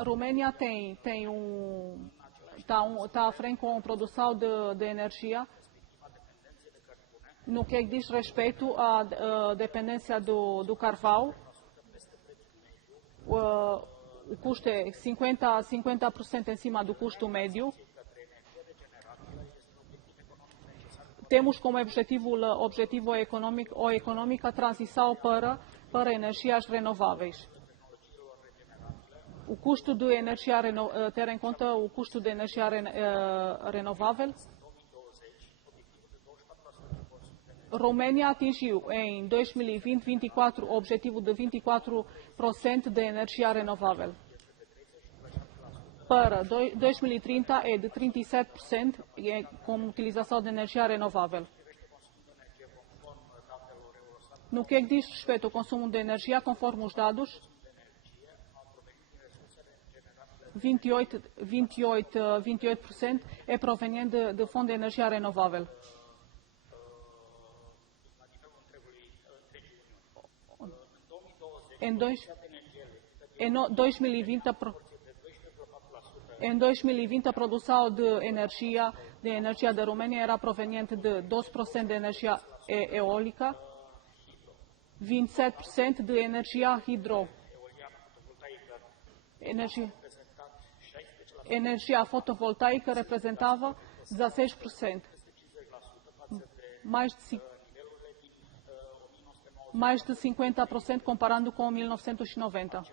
está à frente com a produção de energia. No que diz respeito à dependência do carvão, o custo é 50% em cima do custo médio. Temos como objetivo econômico a transição para energias renováveis. O custo de energia, ter em conta o custo de energia renovável. România atingiu em 2020 o objetivo de 24% de energia renovável. Para 2030 é de 37% com utilização de energia renovável. No que diz respeito ao consumo de energia, conforme os dados, 28% é proveniente de fonte de energia renovável. Em 2020, a produção de energia da România era proveniente de 12% de energia eólica, 27% de energia hidro. Energia fotovoltaică representava 16%. Mais de 50% comparando com 1990.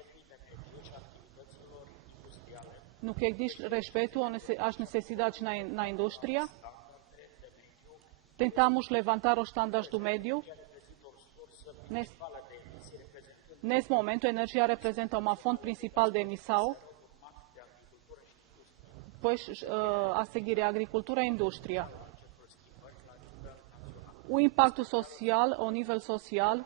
No que diz respeito às necessidades na indústria, tentamos levantar os estándares do médio. Nesse momento, a energia representa uma fonte principal de emissão, depois a seguir a agricultura e a indústria. O impacto social, ao nível social,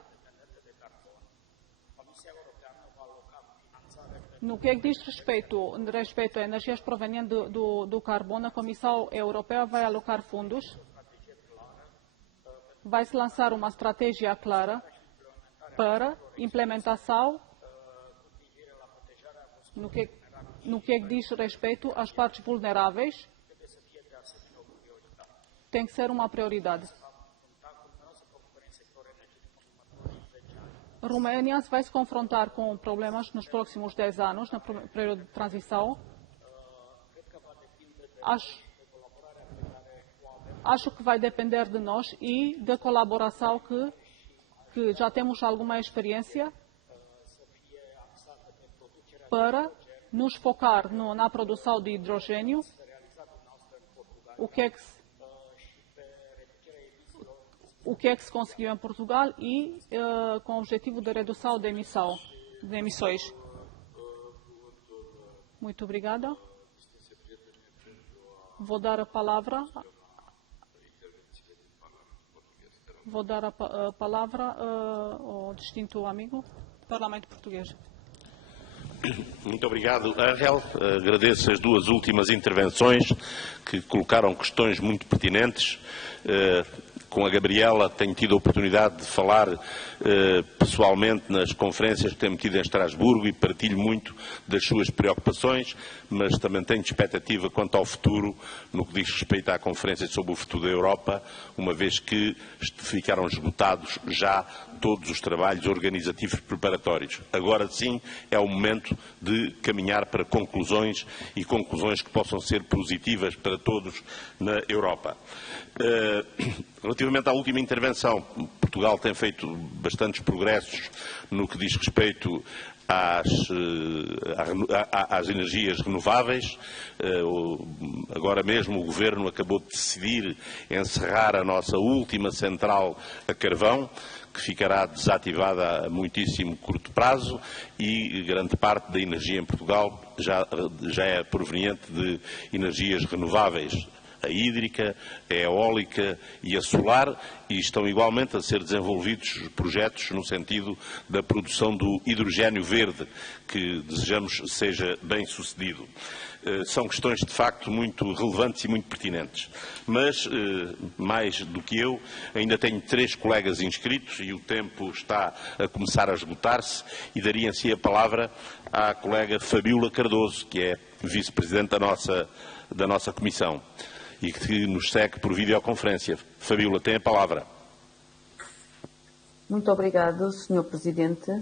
no que diz respeito a energias provenientes do carbono, a Comissão Europeia vai alocar fundos, vai se lançar uma estratégia clara para implementação no que diz respeito às partes vulneráveis, tem que ser uma prioridade. România vai se confrontar com problemas nos próximos 10 anos, no período de transição. Acho que vai depender de nós e da colaboração que já temos alguma experiência para nos focar na produção de hidrogênio, o que é que se conseguiu em Portugal e com o objetivo de redução de emissões. Muito obrigada. Vou dar a palavra ao distinto amigo do Parlamento Português. Muito obrigado, Ángel. Agradeço as duas últimas intervenções que colocaram questões muito pertinentes. Com a Gabriela tenho tido a oportunidade de falar pessoalmente nas conferências que tenho tido em Estrasburgo e partilho muito das suas preocupações, mas também tenho expectativa quanto ao futuro no que diz respeito à Conferência sobre o Futuro da Europa, uma vez que ficaram esgotados já todos os trabalhos organizativos preparatórios. Agora sim é o momento de caminhar para conclusões e conclusões que possam ser positivas para todos na Europa. Relativamente à última intervenção, Portugal tem feito bastantes progressos no que diz respeito às energias renováveis. Agora mesmo o Governo acabou de decidir encerrar a nossa última central a carvão, que ficará desativada a muitíssimo curto prazo, e grande parte da energia em Portugal já é proveniente de energias renováveis. A hídrica, a eólica e a solar, e estão igualmente a ser desenvolvidos projetos no sentido da produção do hidrogénio verde, que desejamos seja bem sucedido. São questões de facto muito relevantes e muito pertinentes. Mas, mais do que eu, ainda tenho 3 colegas inscritos e o tempo está a começar a esgotar-se, e daria em si a palavra à colega Fabíola Cardoso, que é vice-presidente da nossa Comissão e que nos segue por videoconferência. Fabíola, tem a palavra. Muito obrigado, Sr. Presidente.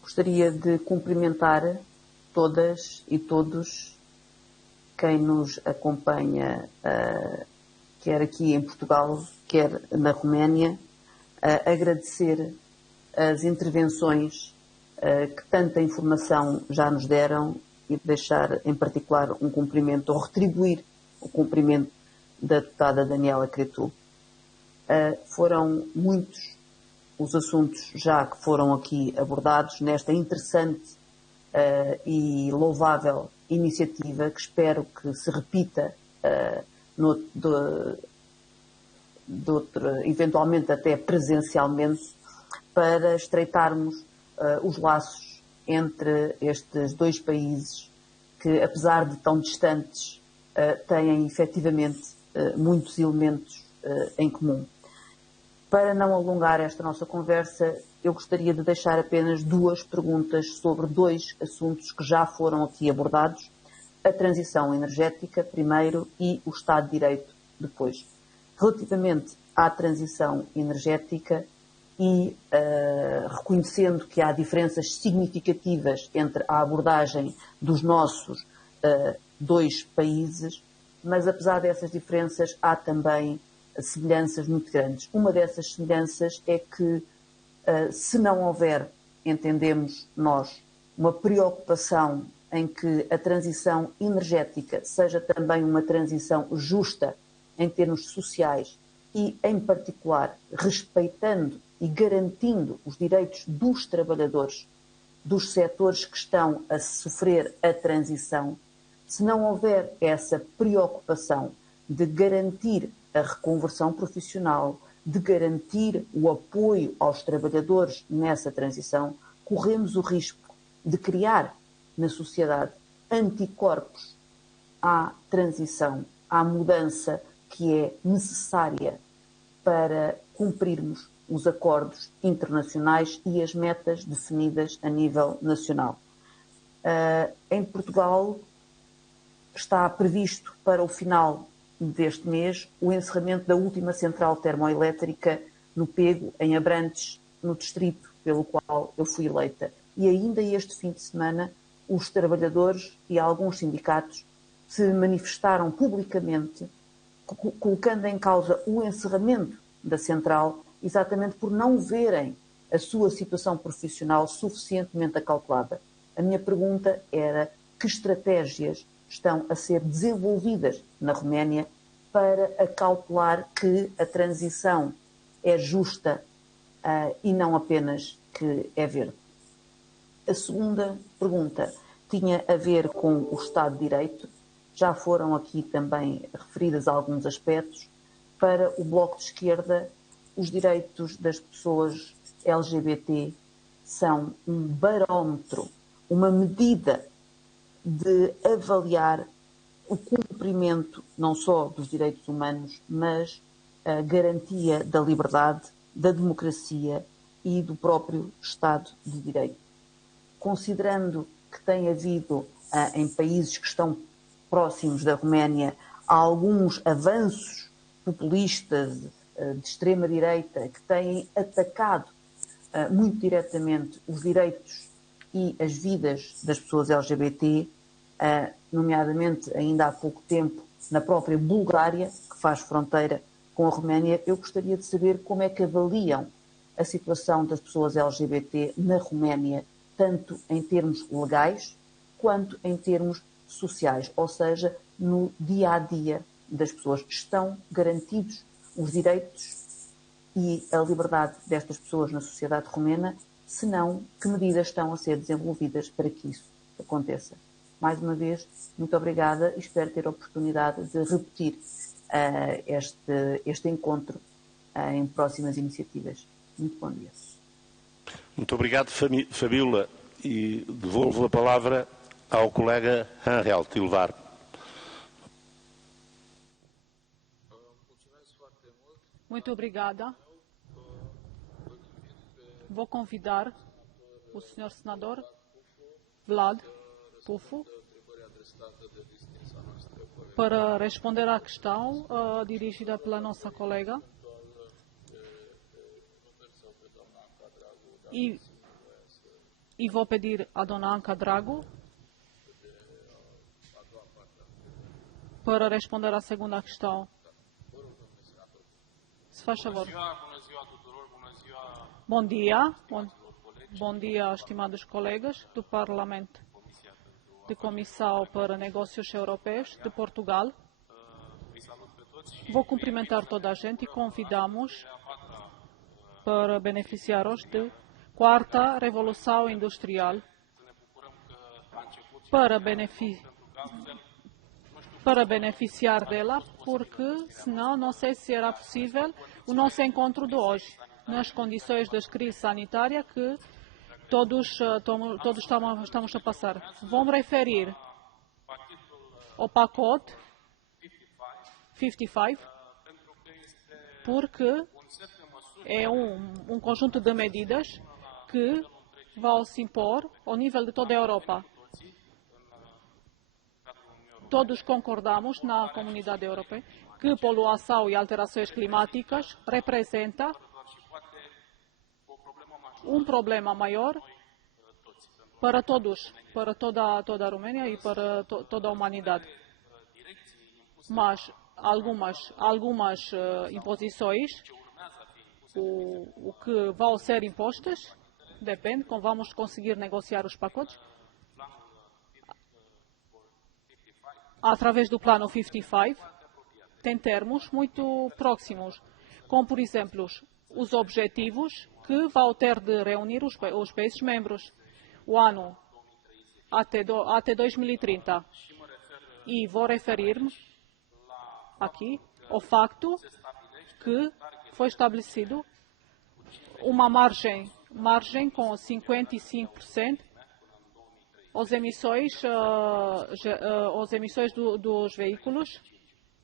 Gostaria de cumprimentar todas e todos quem nos acompanha, quer aqui em Portugal, quer na Roménia, agradecer as intervenções que tanta informação já nos deram e deixar em particular um cumprimento, ou retribuir o cumprimento da deputada Daniela Cretu. Foram muitos os assuntos já que foram aqui abordados nesta interessante e louvável iniciativa, que espero que se repita eventualmente até presencialmente, para estreitarmos os laços entre estes 2 países que, apesar de tão distantes, têm efetivamente muitos elementos em comum. Para não alongar esta nossa conversa, eu gostaria de deixar apenas 2 perguntas sobre 2 assuntos que já foram aqui abordados: a transição energética, primeiro, e o Estado de Direito, depois. Relativamente à transição energética, e reconhecendo que há diferenças significativas entre a abordagem dos nossos 2 países, mas apesar dessas diferenças há também semelhanças muito grandes. Uma dessas semelhanças é que, se não houver, entendemos nós, uma preocupação em que a transição energética seja também uma transição justa em termos sociais e, em particular, respeitando e garantindo os direitos dos trabalhadores dos setores que estão a sofrer a transição, se não houver essa preocupação de garantir a reconversão profissional, de garantir o apoio aos trabalhadores nessa transição, corremos o risco de criar na sociedade anticorpos à transição, à mudança que é necessária para cumprirmos os acordos internacionais e as metas definidas a nível nacional. Em Portugal está previsto para o final deste mês o encerramento da última central termoelétrica no Pego, em Abrantes, no distrito pelo qual eu fui eleita. E ainda este fim de semana os trabalhadores e alguns sindicatos se manifestaram publicamente, colocando em causa o encerramento da central, exatamente por não verem a sua situação profissional suficientemente acautelada. A minha pergunta era: que estratégias estão a ser desenvolvidas na Roménia para acautelar que a transição é justa e não apenas que é verde? A segunda pergunta tinha a ver com o Estado de Direito. já foram aqui também referidas alguns aspectos. Para o Bloco de Esquerda, os direitos das pessoas LGBT são um barómetro, uma medida de avaliar o cumprimento não só dos direitos humanos, mas a garantia da liberdade, da democracia e do próprio Estado de Direito. Considerando que tem havido, em países que estão próximos da Roménia, alguns avanços populistas de extrema-direita que têm atacado muito diretamente os direitos e as vidas das pessoas LGBT, nomeadamente ainda há pouco tempo na própria Bulgária, que faz fronteira com a Roménia, eu gostaria de saber como é que avaliam a situação das pessoas LGBT na Roménia, tanto em termos legais quanto em termos sociais, ou seja, no dia-a-dia das pessoas. Estão garantidos os direitos e a liberdade destas pessoas na sociedade romena? Se não, que medidas estão a ser desenvolvidas para que isso aconteça? Mais uma vez, muito obrigada e espero ter a oportunidade de repetir este encontro em próximas iniciativas. Muito bom dia. Muito obrigado, Fabíola, e devolvo a palavra ao colega Angel Tilvar. Muito obrigada. Vou convidar o senhor senador Vlad Pufo para responder à questão dirigida pela nossa colega e vou pedir à dona Anca Drago para responder à segunda questão. Se faz favor. Bom dia. Bom dia, estimados colegas do Parlamento de Comissão para Negócios Europeus de Portugal. Vou cumprimentar toda a gente e convidamos para beneficiar-os de quarta Revolução Industrial para beneficiar dela, porque senão não sei se era possível o nosso encontro de hoje, nas condições da crise sanitária que todos estamos a passar. Vou-me referir ao pacote 55, porque é um conjunto de medidas que vão se impor ao nível de toda a Europa. Todos concordamos na comunidade europeia que poluição e alterações climáticas representa um problema maior para todos, para toda a Romênia e para toda a humanidade. Mas algumas imposições, o que vão ser impostas, depende como vamos conseguir negociar os pacotes. Através do plano 55, tem termos muito próximos, como, por exemplo, os objetivos que vão ter de reunir os países membros, o ano até 2030. E vou referir-me aqui ao facto que foi estabelecido uma margem com 55% as emissões dos veículos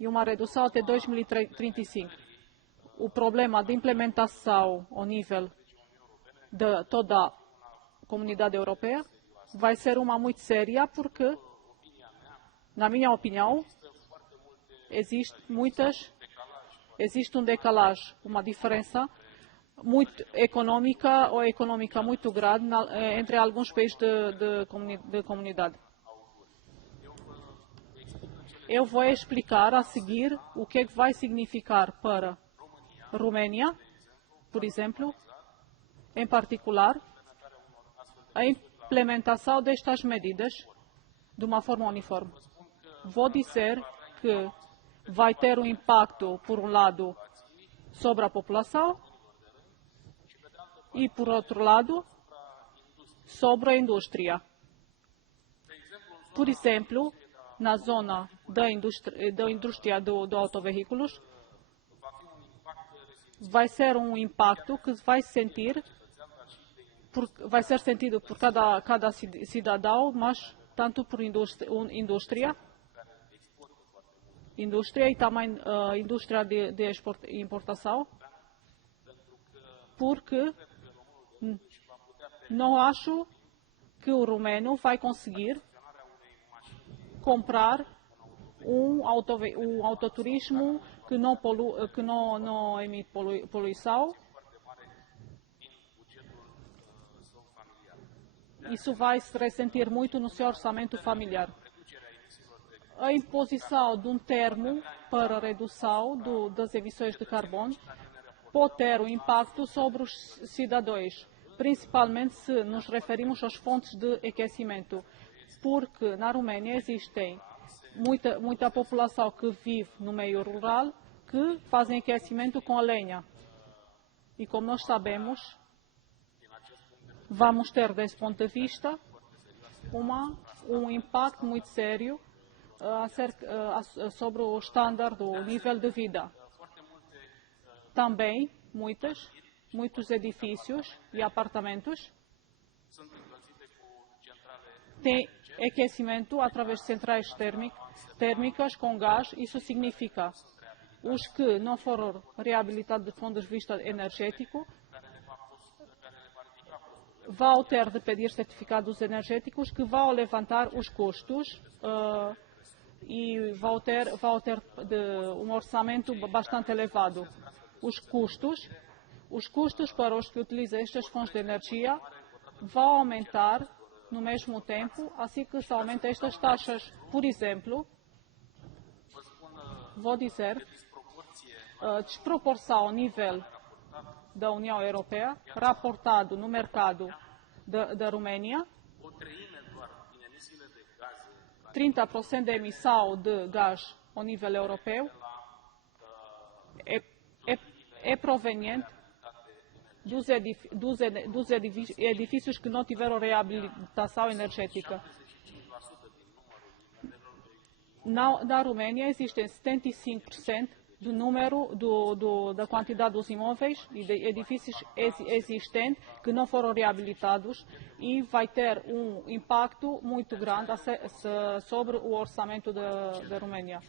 e uma redução até 2035. O problema de implementação ao nível de toda a comunidade europeia vai ser uma muito séria porque, na minha opinião, existe um decalagem, uma diferença muito econômica muito grande entre alguns países de comunidade. Eu vou explicar a seguir o que vai significar para a Romênia, por exemplo, em particular, a implementação destas medidas de uma forma uniforme. Vou dizer que vai ter um impacto, por um lado, sobre a população e, por outro lado, sobre a indústria. Por exemplo, na zona da indústria do autoveículos, vai ser um impacto que vai ser sentido por cada cidadão, mas tanto por indústria e também indústria de importação, porque não acho que o romeno vai conseguir comprar um autoturismo que não emite poluição. Isso vai se ressentir muito no seu orçamento familiar. A imposição de um termo para a redução das emissões de carbono pode ter um impacto sobre os cidadãos, principalmente se nos referimos às fontes de aquecimento, porque na Roménia existe muita população que vive no meio rural que fazem aquecimento com a lenha. E como nós sabemos, vamos ter, desse ponto de vista, um impacto muito sério sobre o estándar do nível de vida. Também, muitos edifícios e apartamentos têm aquecimento através de centrais térmicas com gás. Isso significa os que não foram reabilitados do ponto de vista energético vão ter de pedir certificados energéticos que vão levantar os custos e vão ter um orçamento bastante elevado. Os custos para os que utilizam estas fontes de energia vão aumentar no mesmo tempo, assim que se aumentam estas taxas. Por exemplo, vou dizer, a desproporção ao nível da União Europeia, raportado no mercado da Roménia, 30% da emissão de gás ao nível europeu é proveniente dos edifícios que não tiveram reabilitação energética. Na Roménia existem 75% do número da quantidade dos imóveis e de edifícios existentes que não foram reabilitados e vai ter um impacto muito grande sobre o orçamento da Roménia.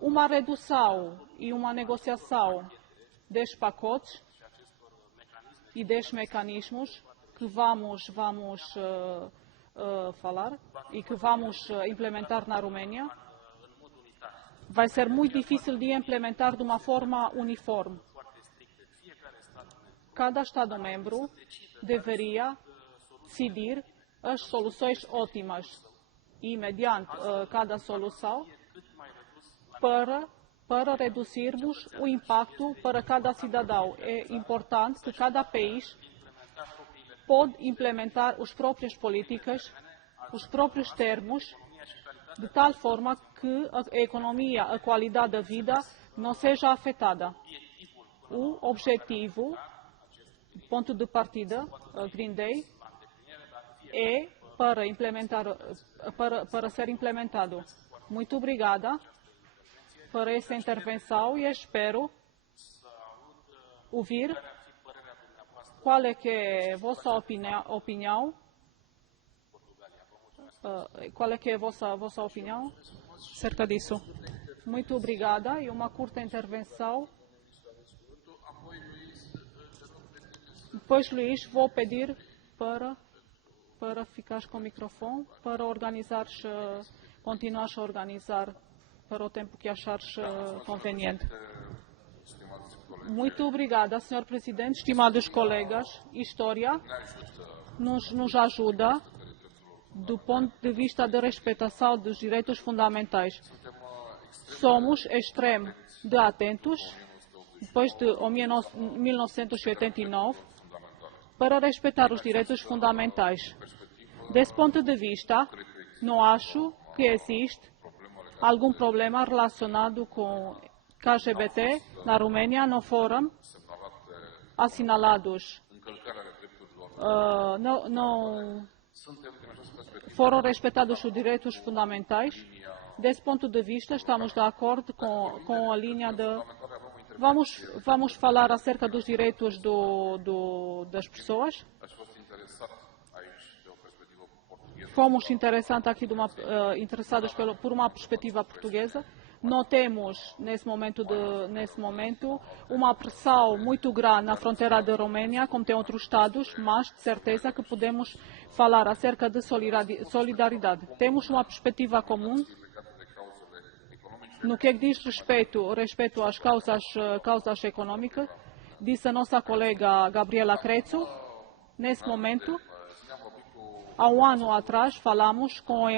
Uma redução e uma negociação destes pacotes e destes mecanismos que vamos falar e que vamos implementar na Roménia vai ser muito difícil de implementar de uma forma uniforme. Cada Estado-membro deveria decidir as soluções ótimas e, mediante cada solução, para reduzirmos o impacto para cada cidadão. É importante que cada país pode implementar as próprias políticas, os próprios termos, de tal forma que a economia, a qualidade da vida não seja afetada. O objetivo, ponto de partida, Green Day, é para ser implementado. Muito obrigada por essa intervenção e espero ouvir qual é que é a vossa opinião. Qual é que é a vossa opinião acerca disso? Muito obrigada e uma curta intervenção. Depois, Luís, vou pedir para ficares com o microfone, para continuares a organizar para o tempo que achares conveniente. Muito obrigada, Sr. Presidente, estimados colegas. História nos ajuda do ponto de vista da respeitação dos direitos fundamentais. Somos extremo de atentos, depois de 1989, para respeitar os direitos fundamentais. Desse ponto de vista, não acho que existe algum problema relacionado com LGBT na Roménia. Não foram assinalados foram respeitados os direitos fundamentais. Desse ponto de vista, estamos de acordo com a linha de... Vamos falar acerca dos direitos das pessoas. Fomos interessados aqui interessados por uma perspectiva portuguesa. Notemos nesse momento uma pressão muito grande na fronteira da Romênia, como tem outros Estados, mas de certeza que podemos falar acerca de solidariedade. Temos uma perspectiva comum no que diz respeito às causas econômicas. Disse a nossa colega Gabriela Crețu, nesse momento, há um ano atrás, falamos com o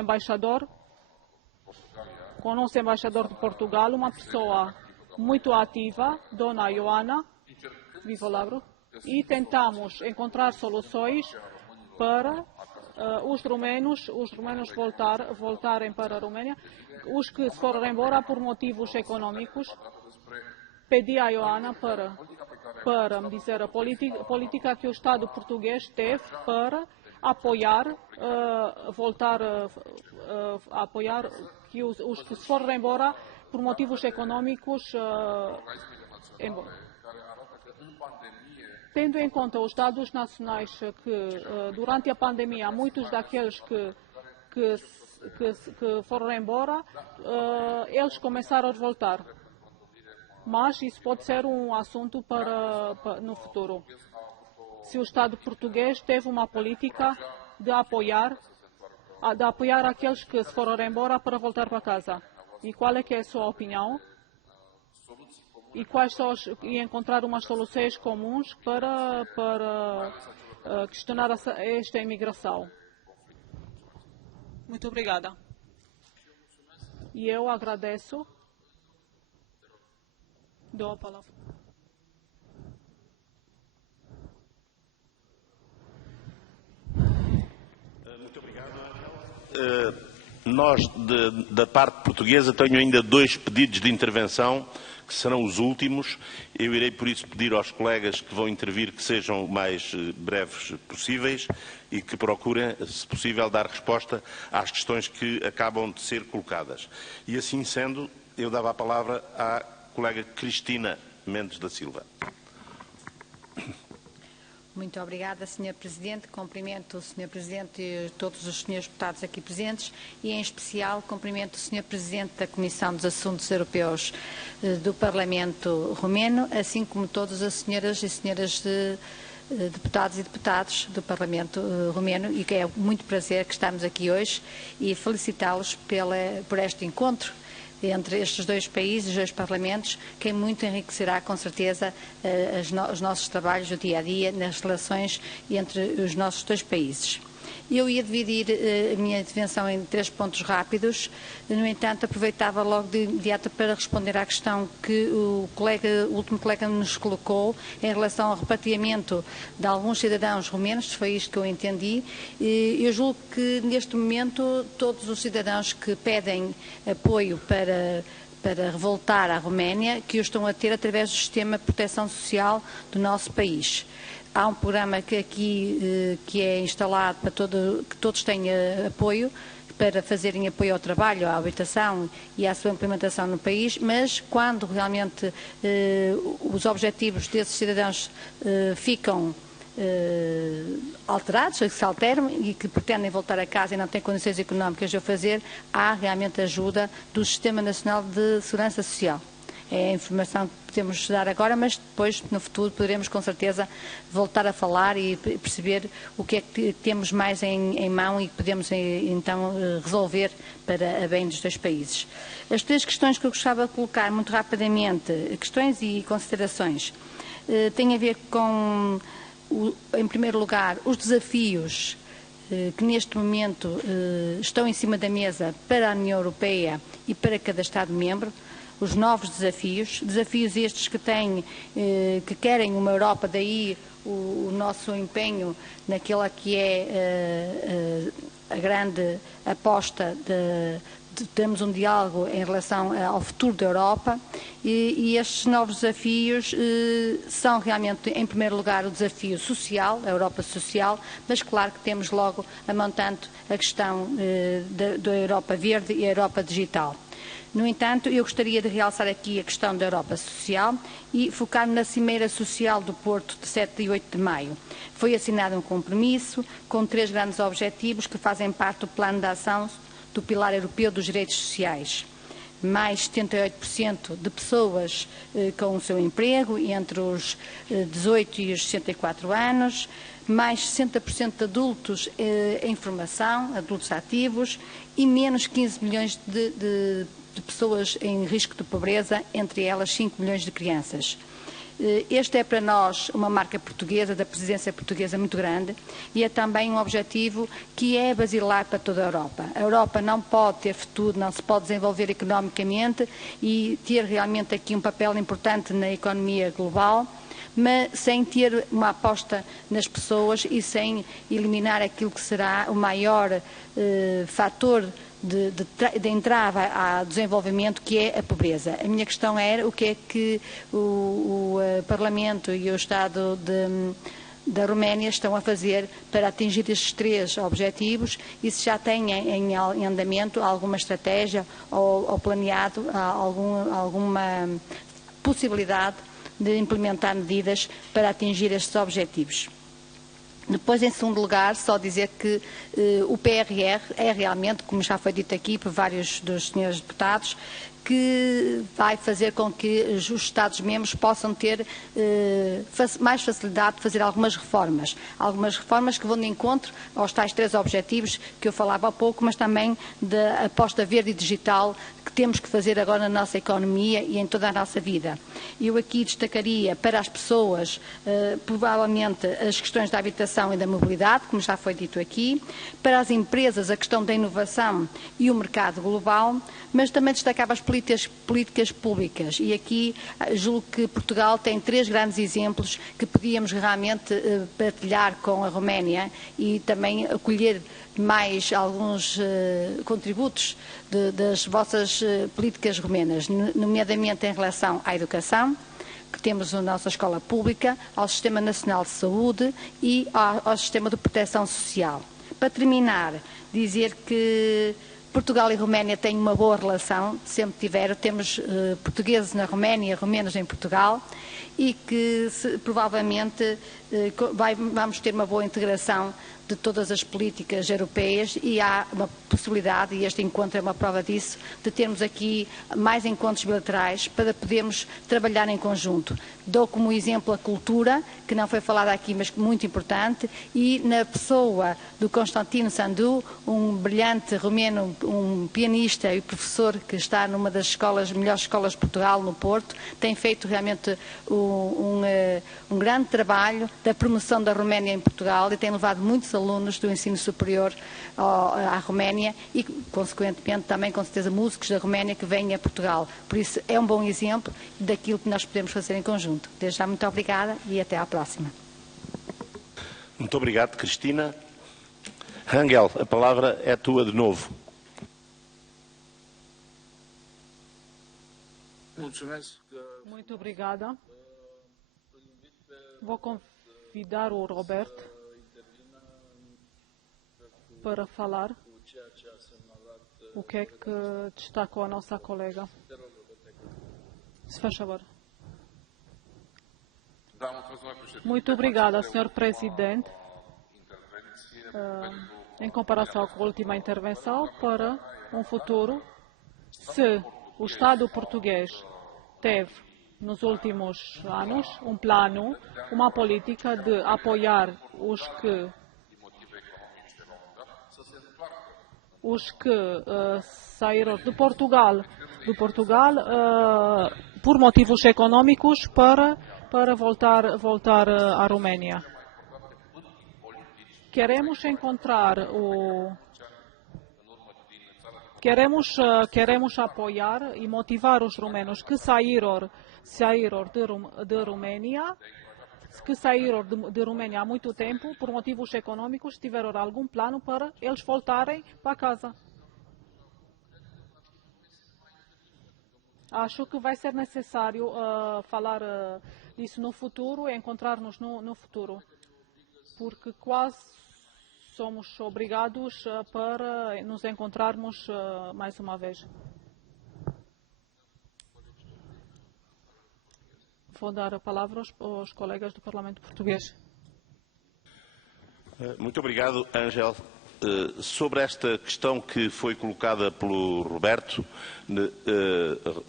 nosso embaixador de Portugal, uma pessoa muito ativa, Dona Ioana, viva Lavro, e tentamos encontrar soluções para os romenos voltarem para a Romênia, os que se foram embora por motivos econômicos. Pedi a Ioana para me dizer a política que o Estado português teve para apoiar que os que se foram embora por motivos econômicos, tendo em conta os dados nacionais que durante a pandemia muitos daqueles que foram embora, eles começaram a voltar. Mas isso pode ser um assunto no futuro. Se o Estado português teve uma política de apoiar aqueles que se foram embora para voltar para casa. E qual é que é a sua opinião? E encontrar umas soluções comuns para questionar esta imigração. Muito obrigada. E eu agradeço. Dou a palavra. Muito obrigado. Nós, da parte portuguesa, tenho ainda 2 pedidos de intervenção, que serão os últimos. Eu irei, por isso, pedir aos colegas que vão intervir que sejam o mais breves possíveis e que procurem, se possível, dar resposta às questões que acabam de ser colocadas. E assim sendo, eu dava a palavra à colega Cristina Mendes da Silva. Muito obrigada, Sr. Presidente. Cumprimento o Sr. Presidente e todos os senhores deputados aqui presentes e, em especial, cumprimento o Sr. Presidente da Comissão dos Assuntos Europeus do Parlamento Romeno, assim como todas as senhoras e senhores deputados e deputadas do Parlamento Romeno, e que é muito prazer que estamos aqui hoje e felicitá-los por este encontro entre estes 2 países, 2 parlamentos, que muito enriquecerá, com certeza, os nossos trabalhos do dia-a-dia, nas relações entre os nossos 2 países. Eu ia dividir a minha intervenção em 3 pontos rápidos, no entanto, aproveitava logo de imediato para responder à questão que o último colega nos colocou em relação ao repatriamento de alguns cidadãos romenos, foi isto que eu entendi. Eu julgo que, neste momento, todos os cidadãos que pedem apoio para revoltar à Roménia, que o estão a ter através do sistema de proteção social do nosso país. Há um programa que é instalado para que todos tenham apoio, para fazerem apoio ao trabalho, à habitação e à sua implementação no país, mas quando realmente os objetivos desses cidadãos ficam alterados, que se alteram e que pretendem voltar a casa e não têm condições económicas de o fazer, há realmente ajuda do Sistema Nacional de Segurança Social. É a informação que podemos dar agora, mas depois, no futuro, poderemos com certeza voltar a falar e perceber o que é que temos mais em mão e que podemos então resolver para a bem dos 2 países. As 3 questões que eu gostava de colocar muito rapidamente, questões e considerações, têm a ver com, em primeiro lugar, os desafios que neste momento estão em cima da mesa para a União Europeia e para cada Estado-membro, os novos desafios estes que querem uma Europa, daí o nosso empenho naquela que é a grande aposta temos um diálogo em relação ao futuro da Europa e estes novos desafios são realmente, em primeiro lugar, o desafio social, a Europa social, mas claro que temos logo a montante a questão da Europa verde e a Europa digital. No entanto, eu gostaria de realçar aqui a questão da Europa social e focar-me na Cimeira Social do Porto de 7 e 8 de maio. Foi assinado um compromisso com 3 grandes objetivos que fazem parte do plano de ação do Pilar Europeu dos Direitos Sociais. Mais 78% de pessoas com o seu emprego entre os 18 e os 64 anos, mais 60% de adultos em formação, adultos ativos, e menos 15 milhões de pessoas em risco de pobreza, entre elas 5 milhões de crianças. Este é para nós uma marca portuguesa, da presidência portuguesa muito grande, e é também um objetivo que é basilar para toda a Europa. A Europa não pode ter futuro, não se pode desenvolver economicamente e ter realmente aqui um papel importante na economia global, mas sem ter uma aposta nas pessoas e sem eliminar aquilo que será o maior fator de entrava ao desenvolvimento, que é a pobreza. A minha questão era o que é que o Parlamento e o Estado da Roménia estão a fazer para atingir estes 3 objetivos e se já têm em andamento alguma estratégia ou planeado alguma possibilidade de implementar medidas para atingir estes objetivos. Depois, em segundo lugar, só dizer que o PRR é realmente, como já foi dito aqui por vários dos senhores deputados, que vai fazer com que os Estados-membros possam ter mais facilidade de fazer algumas reformas que vão de encontro aos tais 3 objetivos que eu falava há pouco, mas também da aposta verde e digital que temos que fazer agora na nossa economia e em toda a nossa vida. Eu aqui destacaria para as pessoas, provavelmente, as questões da habitação e da mobilidade, como já foi dito aqui, para as empresas a questão da inovação e o mercado global, mas também destacava as políticas públicas e aqui julgo que Portugal tem 3 grandes exemplos que podíamos realmente partilhar com a Roménia e também acolher mais alguns contributos das vossas políticas romenas, nomeadamente em relação à educação, que temos a nossa escola pública, ao Sistema Nacional de Saúde e ao Sistema de Proteção Social. Para terminar, dizer que Portugal e Roménia têm uma boa relação, sempre tiveram, temos portugueses na Roménia e romenos em Portugal e que provavelmente vamos ter uma boa integração de todas as políticas europeias e há uma possibilidade, e este encontro é uma prova disso, de termos aqui mais encontros bilaterais para podermos trabalhar em conjunto. Dou como exemplo a cultura, que não foi falada aqui, mas muito importante, e na pessoa do Constantino Sandu, um brilhante romeno, um pianista e professor que está numa das melhores escolas de Portugal, no Porto, tem feito realmente um grande trabalho da promoção da Roménia em Portugal e tem levado muitos alunos do ensino superior à Roménia e, consequentemente, também, com certeza, músicos da Roménia que vêm a Portugal. Por isso, é um bom exemplo daquilo que nós podemos fazer em conjunto. Desde já, muito obrigada e até à próxima. Muito obrigado, Cristina. Rangel, a palavra é tua de novo. Muito obrigada. Vou convidar o Roberto para falar o que é que destacou a nossa colega. Se faz favor. Muito obrigada, Sr. Presidente. Em comparação com a última intervenção, para um futuro, se o Estado português teve, nos últimos anos, um plano, uma política de apoiar os que saíram de Portugal por motivos econômicos para voltar à Roménia. Queremos encontrar Queremos apoiar e motivar os romenos que saíram de Roménia, que saíram de Roménia há muito tempo, por motivos econômicos, tiveram algum plano para eles voltarem para casa. Acho que vai ser necessário falar disso no futuro e encontrar-nos no futuro, porque quase somos obrigados para nos encontrarmos mais uma vez. Vou dar a palavra aos colegas do Parlamento Português. Muito obrigado, Ângel. Sobre esta questão que foi colocada pelo Roberto,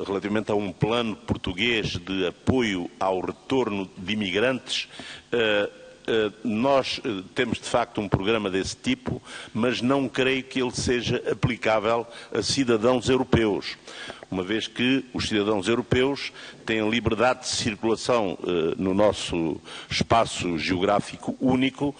relativamente a um plano português de apoio ao retorno de imigrantes, nós temos de facto um programa desse tipo, mas não creio que ele seja aplicável a cidadãos europeus, uma vez que os cidadãos europeus têm liberdade de circulação no nosso espaço geográfico único.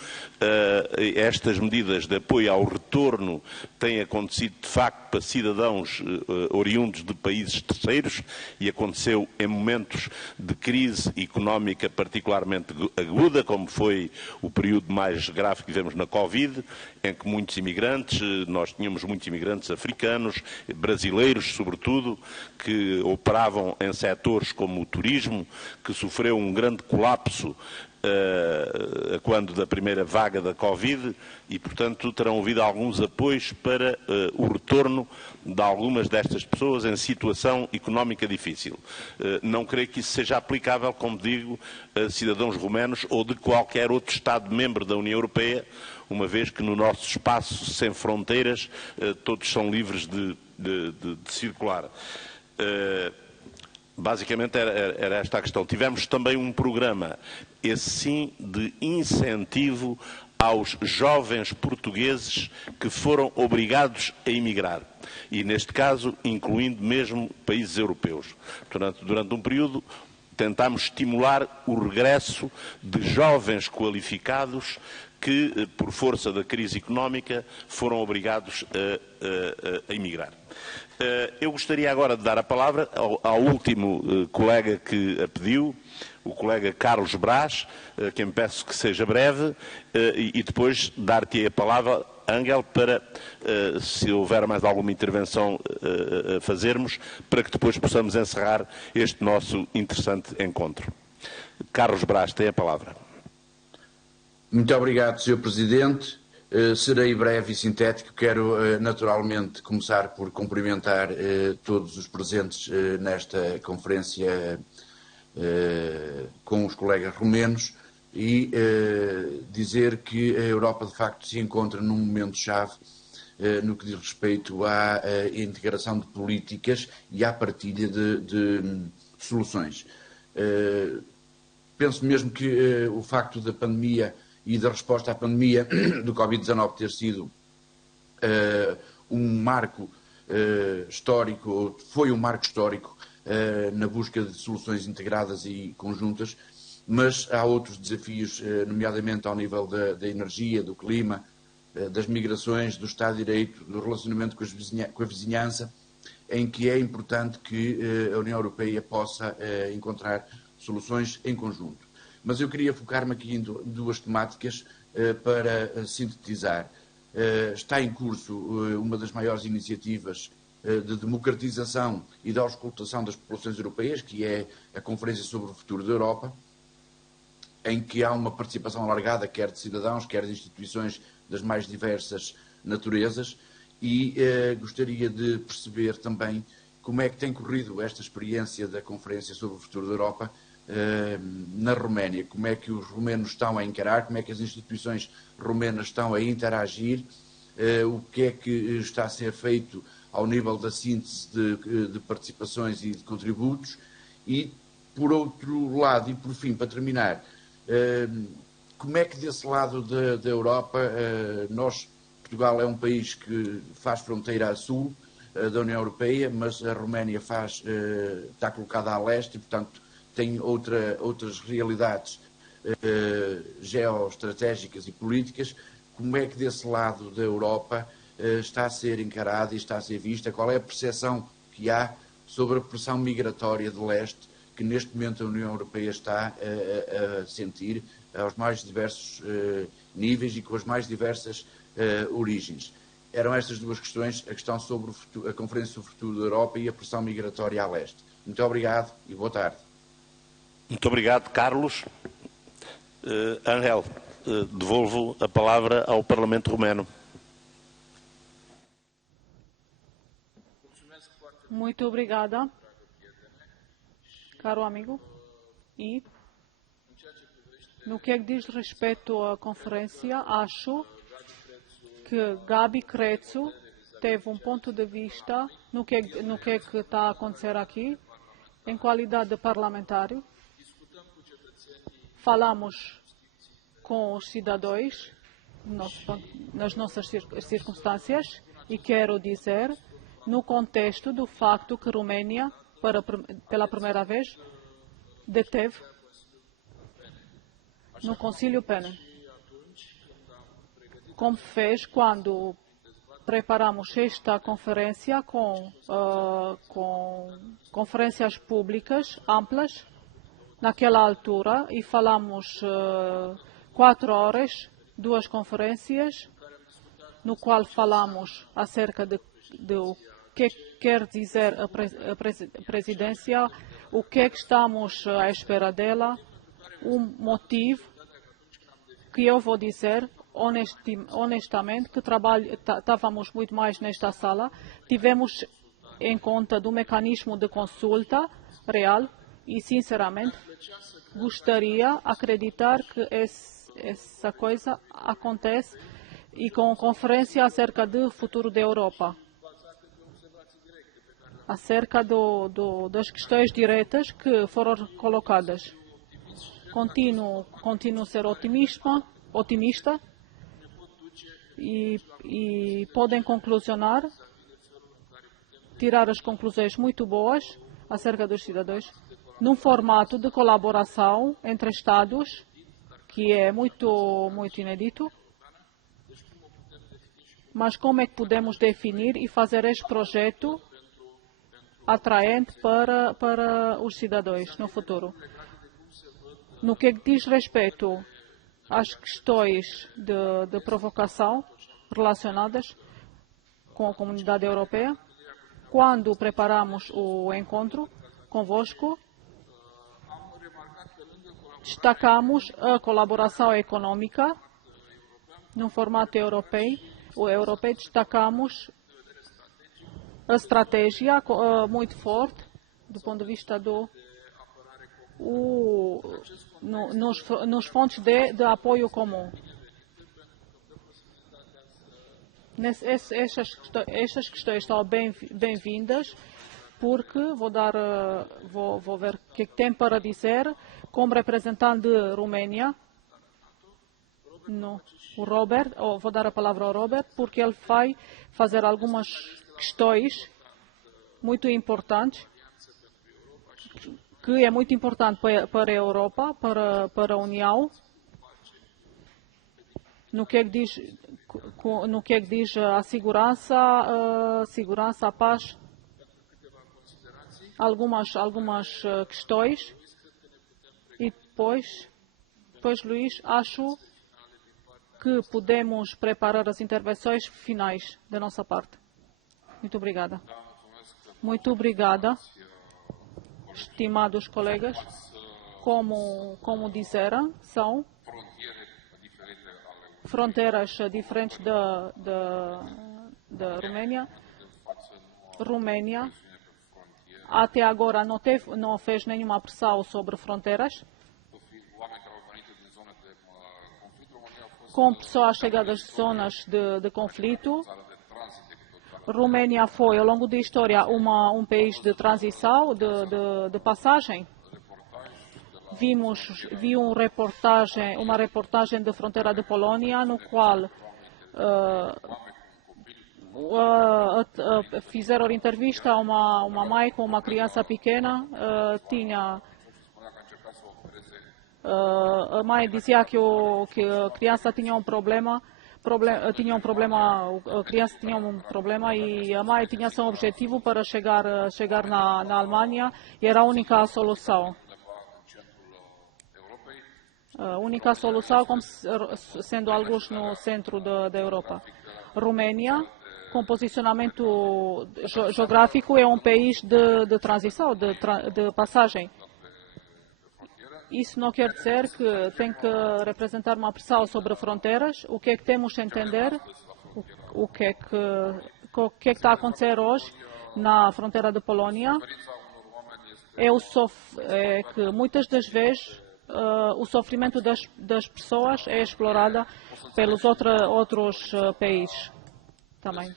Estas medidas de apoio ao retorno têm acontecido de facto para cidadãos oriundos de países terceiros e aconteceu em momentos de crise económica particularmente aguda, como foi o período mais grave que vivemos na Covid, em que muitos imigrantes, nós tínhamos muitos imigrantes africanos, brasileiros sobretudo, que operavam em setores como o turismo, que sofreu um grande colapso quando da primeira vaga da Covid e, portanto, terão havido alguns apoios para o retorno de algumas destas pessoas em situação económica difícil. Não creio que isso seja aplicável, como digo, a cidadãos romenos ou de qualquer outro Estado-membro da União Europeia, uma vez que no nosso espaço sem fronteiras todos são livres de circular. Basicamente era esta a questão. Tivemos também um programa, esse sim, de incentivo aos jovens portugueses que foram obrigados a emigrar. E, neste caso, incluindo mesmo países europeus. Durante um período, tentámos estimular o regresso de jovens qualificados que, por força da crise económica, foram obrigados a emigrar. Eu gostaria agora de dar a palavra ao último colega que a pediu, o colega Carlos Brás, a quem peço que seja breve, e depois dar-te a palavra, Ângel, para, se houver mais alguma intervenção a fazermos, para que depois possamos encerrar este nosso interessante encontro. Carlos Brás, tem a palavra. Muito obrigado, Sr. Presidente. Serei breve e sintético. Quero, naturalmente, começar por cumprimentar todos os presentes nesta conferência com os colegas romenos e dizer que a Europa, de facto, se encontra num momento-chave no que diz respeito à integração de políticas e à partilha de soluções. Penso mesmo que o facto da pandemia e da resposta à pandemia do Covid-19 ter sido um marco histórico, foi um marco histórico na busca de soluções integradas e conjuntas, mas há outros desafios, nomeadamente ao nível da energia, do clima, das migrações, do Estado de Direito, do relacionamento com a vizinhança, em que é importante que a União Europeia possa encontrar soluções em conjunto. Mas eu queria focar-me aqui em duas temáticas para sintetizar. Está em curso uma das maiores iniciativas de democratização e de auscultação das populações europeias, que é a Conferência sobre o Futuro da Europa, em que há uma participação alargada, quer de cidadãos, quer de instituições das mais diversas naturezas, e gostaria de perceber também como é que tem corrido esta experiência da Conferência sobre o Futuro da Europa na Roménia, como é que os romenos estão a encarar, como é que as instituições romenas estão a interagir, o que é que está a ser feito ao nível da síntese de participações e de contributos e, por outro lado, e por fim, para terminar, como é que desse lado da Europa, Portugal é um país que faz fronteira a sul da União Europeia, mas a Roménia está colocada a leste e, portanto, tem outras realidades geoestratégicas e políticas. Como é que desse lado da Europa está a ser encarada e está a ser vista? Qual é a percepção que há sobre a pressão migratória de leste que neste momento a União Europeia está a sentir aos mais diversos níveis e com as mais diversas origens? Eram estas duas questões, a questão sobre a Conferência sobre o Futuro da Europa e a pressão migratória a leste. Muito obrigado e boa tarde. Muito obrigado, Carlos. Angel, devolvo a palavra ao Parlamento Romeno. Muito obrigada, caro amigo. E, no que diz respeito à conferência, acho que Gabi Crețu teve um ponto de vista no que está a acontecer aqui, em qualidade de parlamentário. Falamos com os cidadãos nas nossas circunstâncias e quero dizer, no contexto do facto que Romênia, pela primeira vez, deteve no Conselho PEN, como fez quando preparamos esta conferência com conferências públicas amplas naquela altura e falamos 4 horas, 2 conferências, no qual falamos acerca de o que quer dizer a presidência, o que estamos à espera dela, um motivo que eu vou dizer honestamente que estávamos muito mais nesta sala, tivemos em conta do mecanismo de consulta real e, sinceramente, gostaria de acreditar que essa coisa acontece e com a conferência acerca do futuro da Europa, acerca das questões diretas que foram colocadas. Continuo a ser otimista e podem tirar as conclusões muito boas acerca dos cidadãos, num formato de colaboração entre Estados, que é muito inédito. Mas como é que podemos definir e fazer este projeto atraente para os cidadãos no futuro? No que diz respeito às questões de provocação relacionadas com a comunidade europeia, quando preparamos o encontro convosco, destacamos a colaboração econômica no formato europeu. Destacamos a estratégia muito forte do ponto de vista nos fontes de apoio comum. Estas questões estão bem-vindas, porque vou ver o que tem para dizer como representante de Romênia. Vou dar a palavra ao Robert, porque ele vai fazer algumas questões muito importantes, que é muito importante para a Europa, para a União, no que diz a segurança, a paz, algumas questões. E depois, Luís, acho que podemos preparar as intervenções finais da nossa parte. Muito obrigada. Muito obrigada, estimados colegas. Como disseram, são fronteiras diferentes da Romênia. Romênia até agora não fez nenhuma pressão sobre fronteiras. Com pessoas chegadas de zonas de conflito, Romênia foi, ao longo da história, um país de transição, de passagem. Vi uma reportagem da fronteira da Polónia, no qual fizeram entrevista a uma mãe com uma criança pequena. A mãe dizia que a criança tinha um problema, a criança tinha um problema e a mãe tinha seu objetivo para chegar na Alemanha e era a única solução. A única solução, como sendo alguns no centro da Europa. Romênia com posicionamento geográfico, é um país de transição, de passagem. Isso não quer dizer que tem que representar uma pressão sobre fronteiras. O que é que temos que entender? O que é que está a acontecer hoje na fronteira da Polónia? É que muitas das vezes o sofrimento das pessoas é explorado pelos outros países também.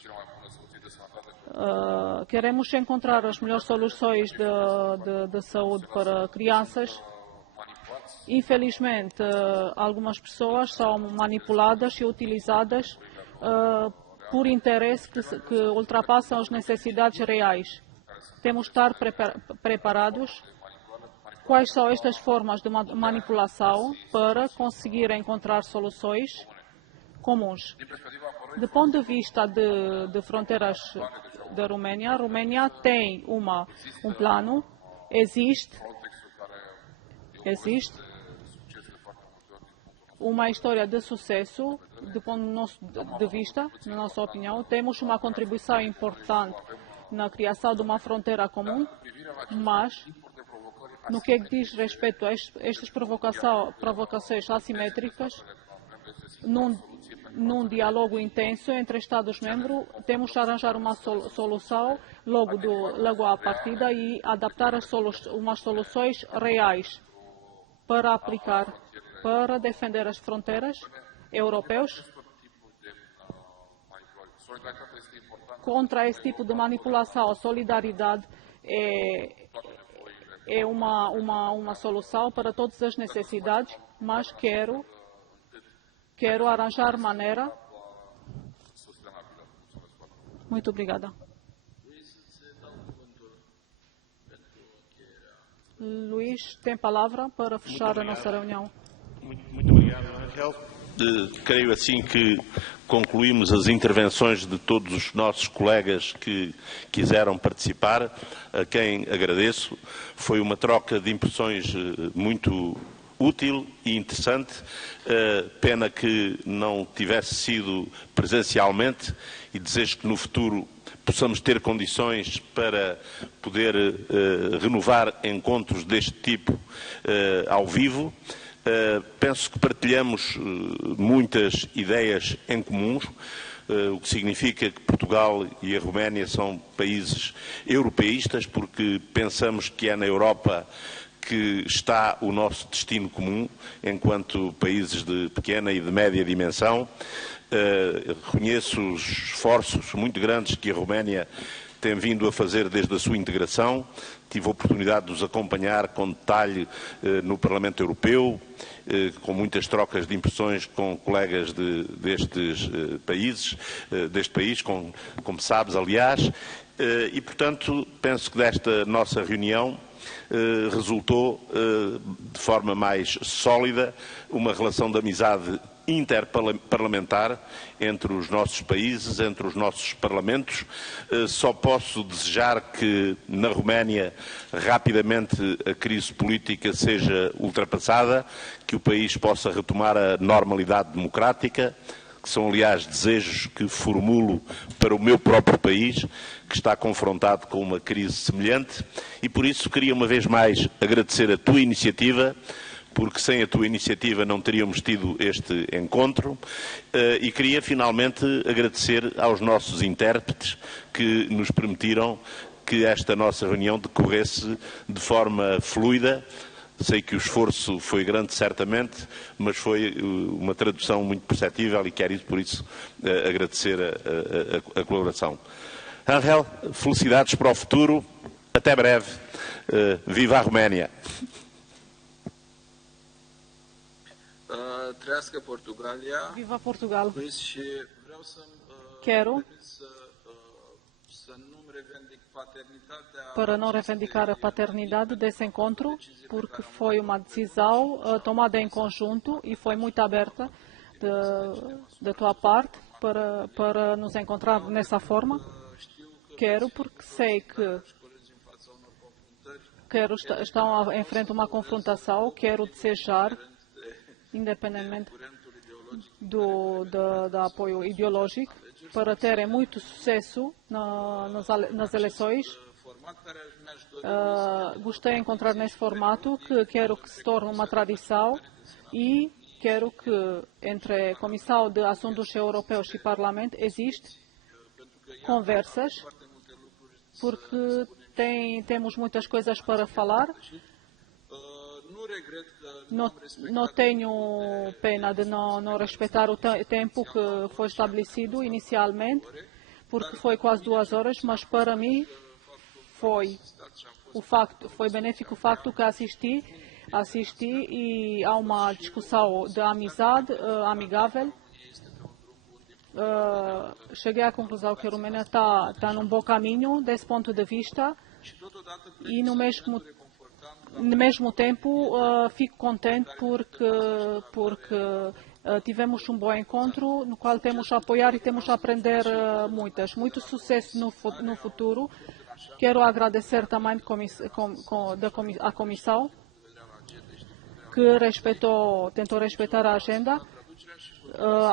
Queremos encontrar as melhores soluções de saúde para crianças. Infelizmente, algumas pessoas são manipuladas e utilizadas por interesses que ultrapassam as necessidades reais. Temos de estar preparados. Quais são estas formas de manipulação para conseguir encontrar soluções comuns? Do ponto de vista de fronteiras da Romênia, a Romênia tem um plano, existe uma história de sucesso, do ponto de vista, na nossa opinião. Temos uma contribuição importante na criação de uma fronteira comum, mas no que diz respeito a estas provocações assimétricas, num diálogo intenso entre Estados-membros, temos de arranjar uma solução logo à partida e adaptar umas soluções reais para aplicar, para defender as fronteiras europeias contra esse tipo de manipulação. A solidariedade é uma solução para todas as necessidades, mas quero arranjar maneira. Muito obrigada. Luís, tem palavra para fechar a nossa reunião. Muito obrigado, Angel. Creio assim que concluímos as intervenções de todos os nossos colegas que quiseram participar, a quem agradeço. Foi uma troca de impressões muito útil e interessante. Pena que não tivesse sido presencialmente e desejo que no futuro possamos ter condições para poder renovar encontros deste tipo ao vivo. Penso que partilhamos muitas ideias em comuns, o que significa que Portugal e a Roménia são países europeístas, porque pensamos que é na Europa que está o nosso destino comum, enquanto países de pequena e de média dimensão. Reconheço os esforços muito grandes que a Roménia tem vindo a fazer desde a sua integração. Tive a oportunidade de os acompanhar com detalhe no Parlamento Europeu, com muitas trocas de impressões com colegas deste país, como sabes, aliás, e, portanto, penso que desta nossa reunião resultou, de forma mais sólida, uma relação de amizade interparlamentar entre os nossos países, entre os nossos parlamentos. Só posso desejar que na Roménia rapidamente a crise política seja ultrapassada, que o país possa retomar a normalidade democrática, que são, aliás, desejos que formulo para o meu próprio país, que está confrontado com uma crise semelhante, e por isso queria uma vez mais agradecer a tua iniciativa, porque sem a tua iniciativa não teríamos tido este encontro, e queria finalmente agradecer aos nossos intérpretes que nos permitiram que esta nossa reunião decorresse de forma fluida. Sei que o esforço foi grande, certamente, mas foi uma tradução muito perceptível e quero, por isso, agradecer a colaboração. Angel, felicidades para o futuro. Até breve. Viva a Roménia. Trăiască Portugalia. Viva Portugal. Și vreau Quero, să nu revendic paternitatea. para não reivindicar a paternidade desse encontro, porque foi uma decisão tomada em conjunto e foi muito aberta da tua parte para nos encontrar nessa forma. Quero, porque sei que estão em frente a uma confrontação, quero desejar, independentemente do apoio ideológico, para terem muito sucesso nas eleições. Gostei de encontrar neste formato, que quero que se torne uma tradição e quero que entre a Comissão de Assuntos Europeus e Parlamento existe conversas, porque temos muitas coisas para falar. Não tenho pena de não respeitar o tempo que foi estabelecido inicialmente, porque foi quase 2 horas, mas para mim foi benéfico o facto que assisti e há uma discussão de amizade amigável. Cheguei à conclusão que a Romênia está num bom caminho desse ponto de vista e no mesmo tempo fico contente porque tivemos um bom encontro no qual temos a apoiar e temos a aprender muito sucesso no futuro. Quero agradecer também à Comissão que tentou respeitar a agenda.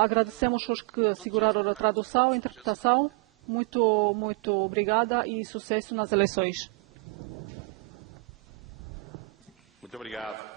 Agradecemos os que seguraram a tradução, a interpretação. Muito obrigada e sucesso nas eleições. Muito obrigado.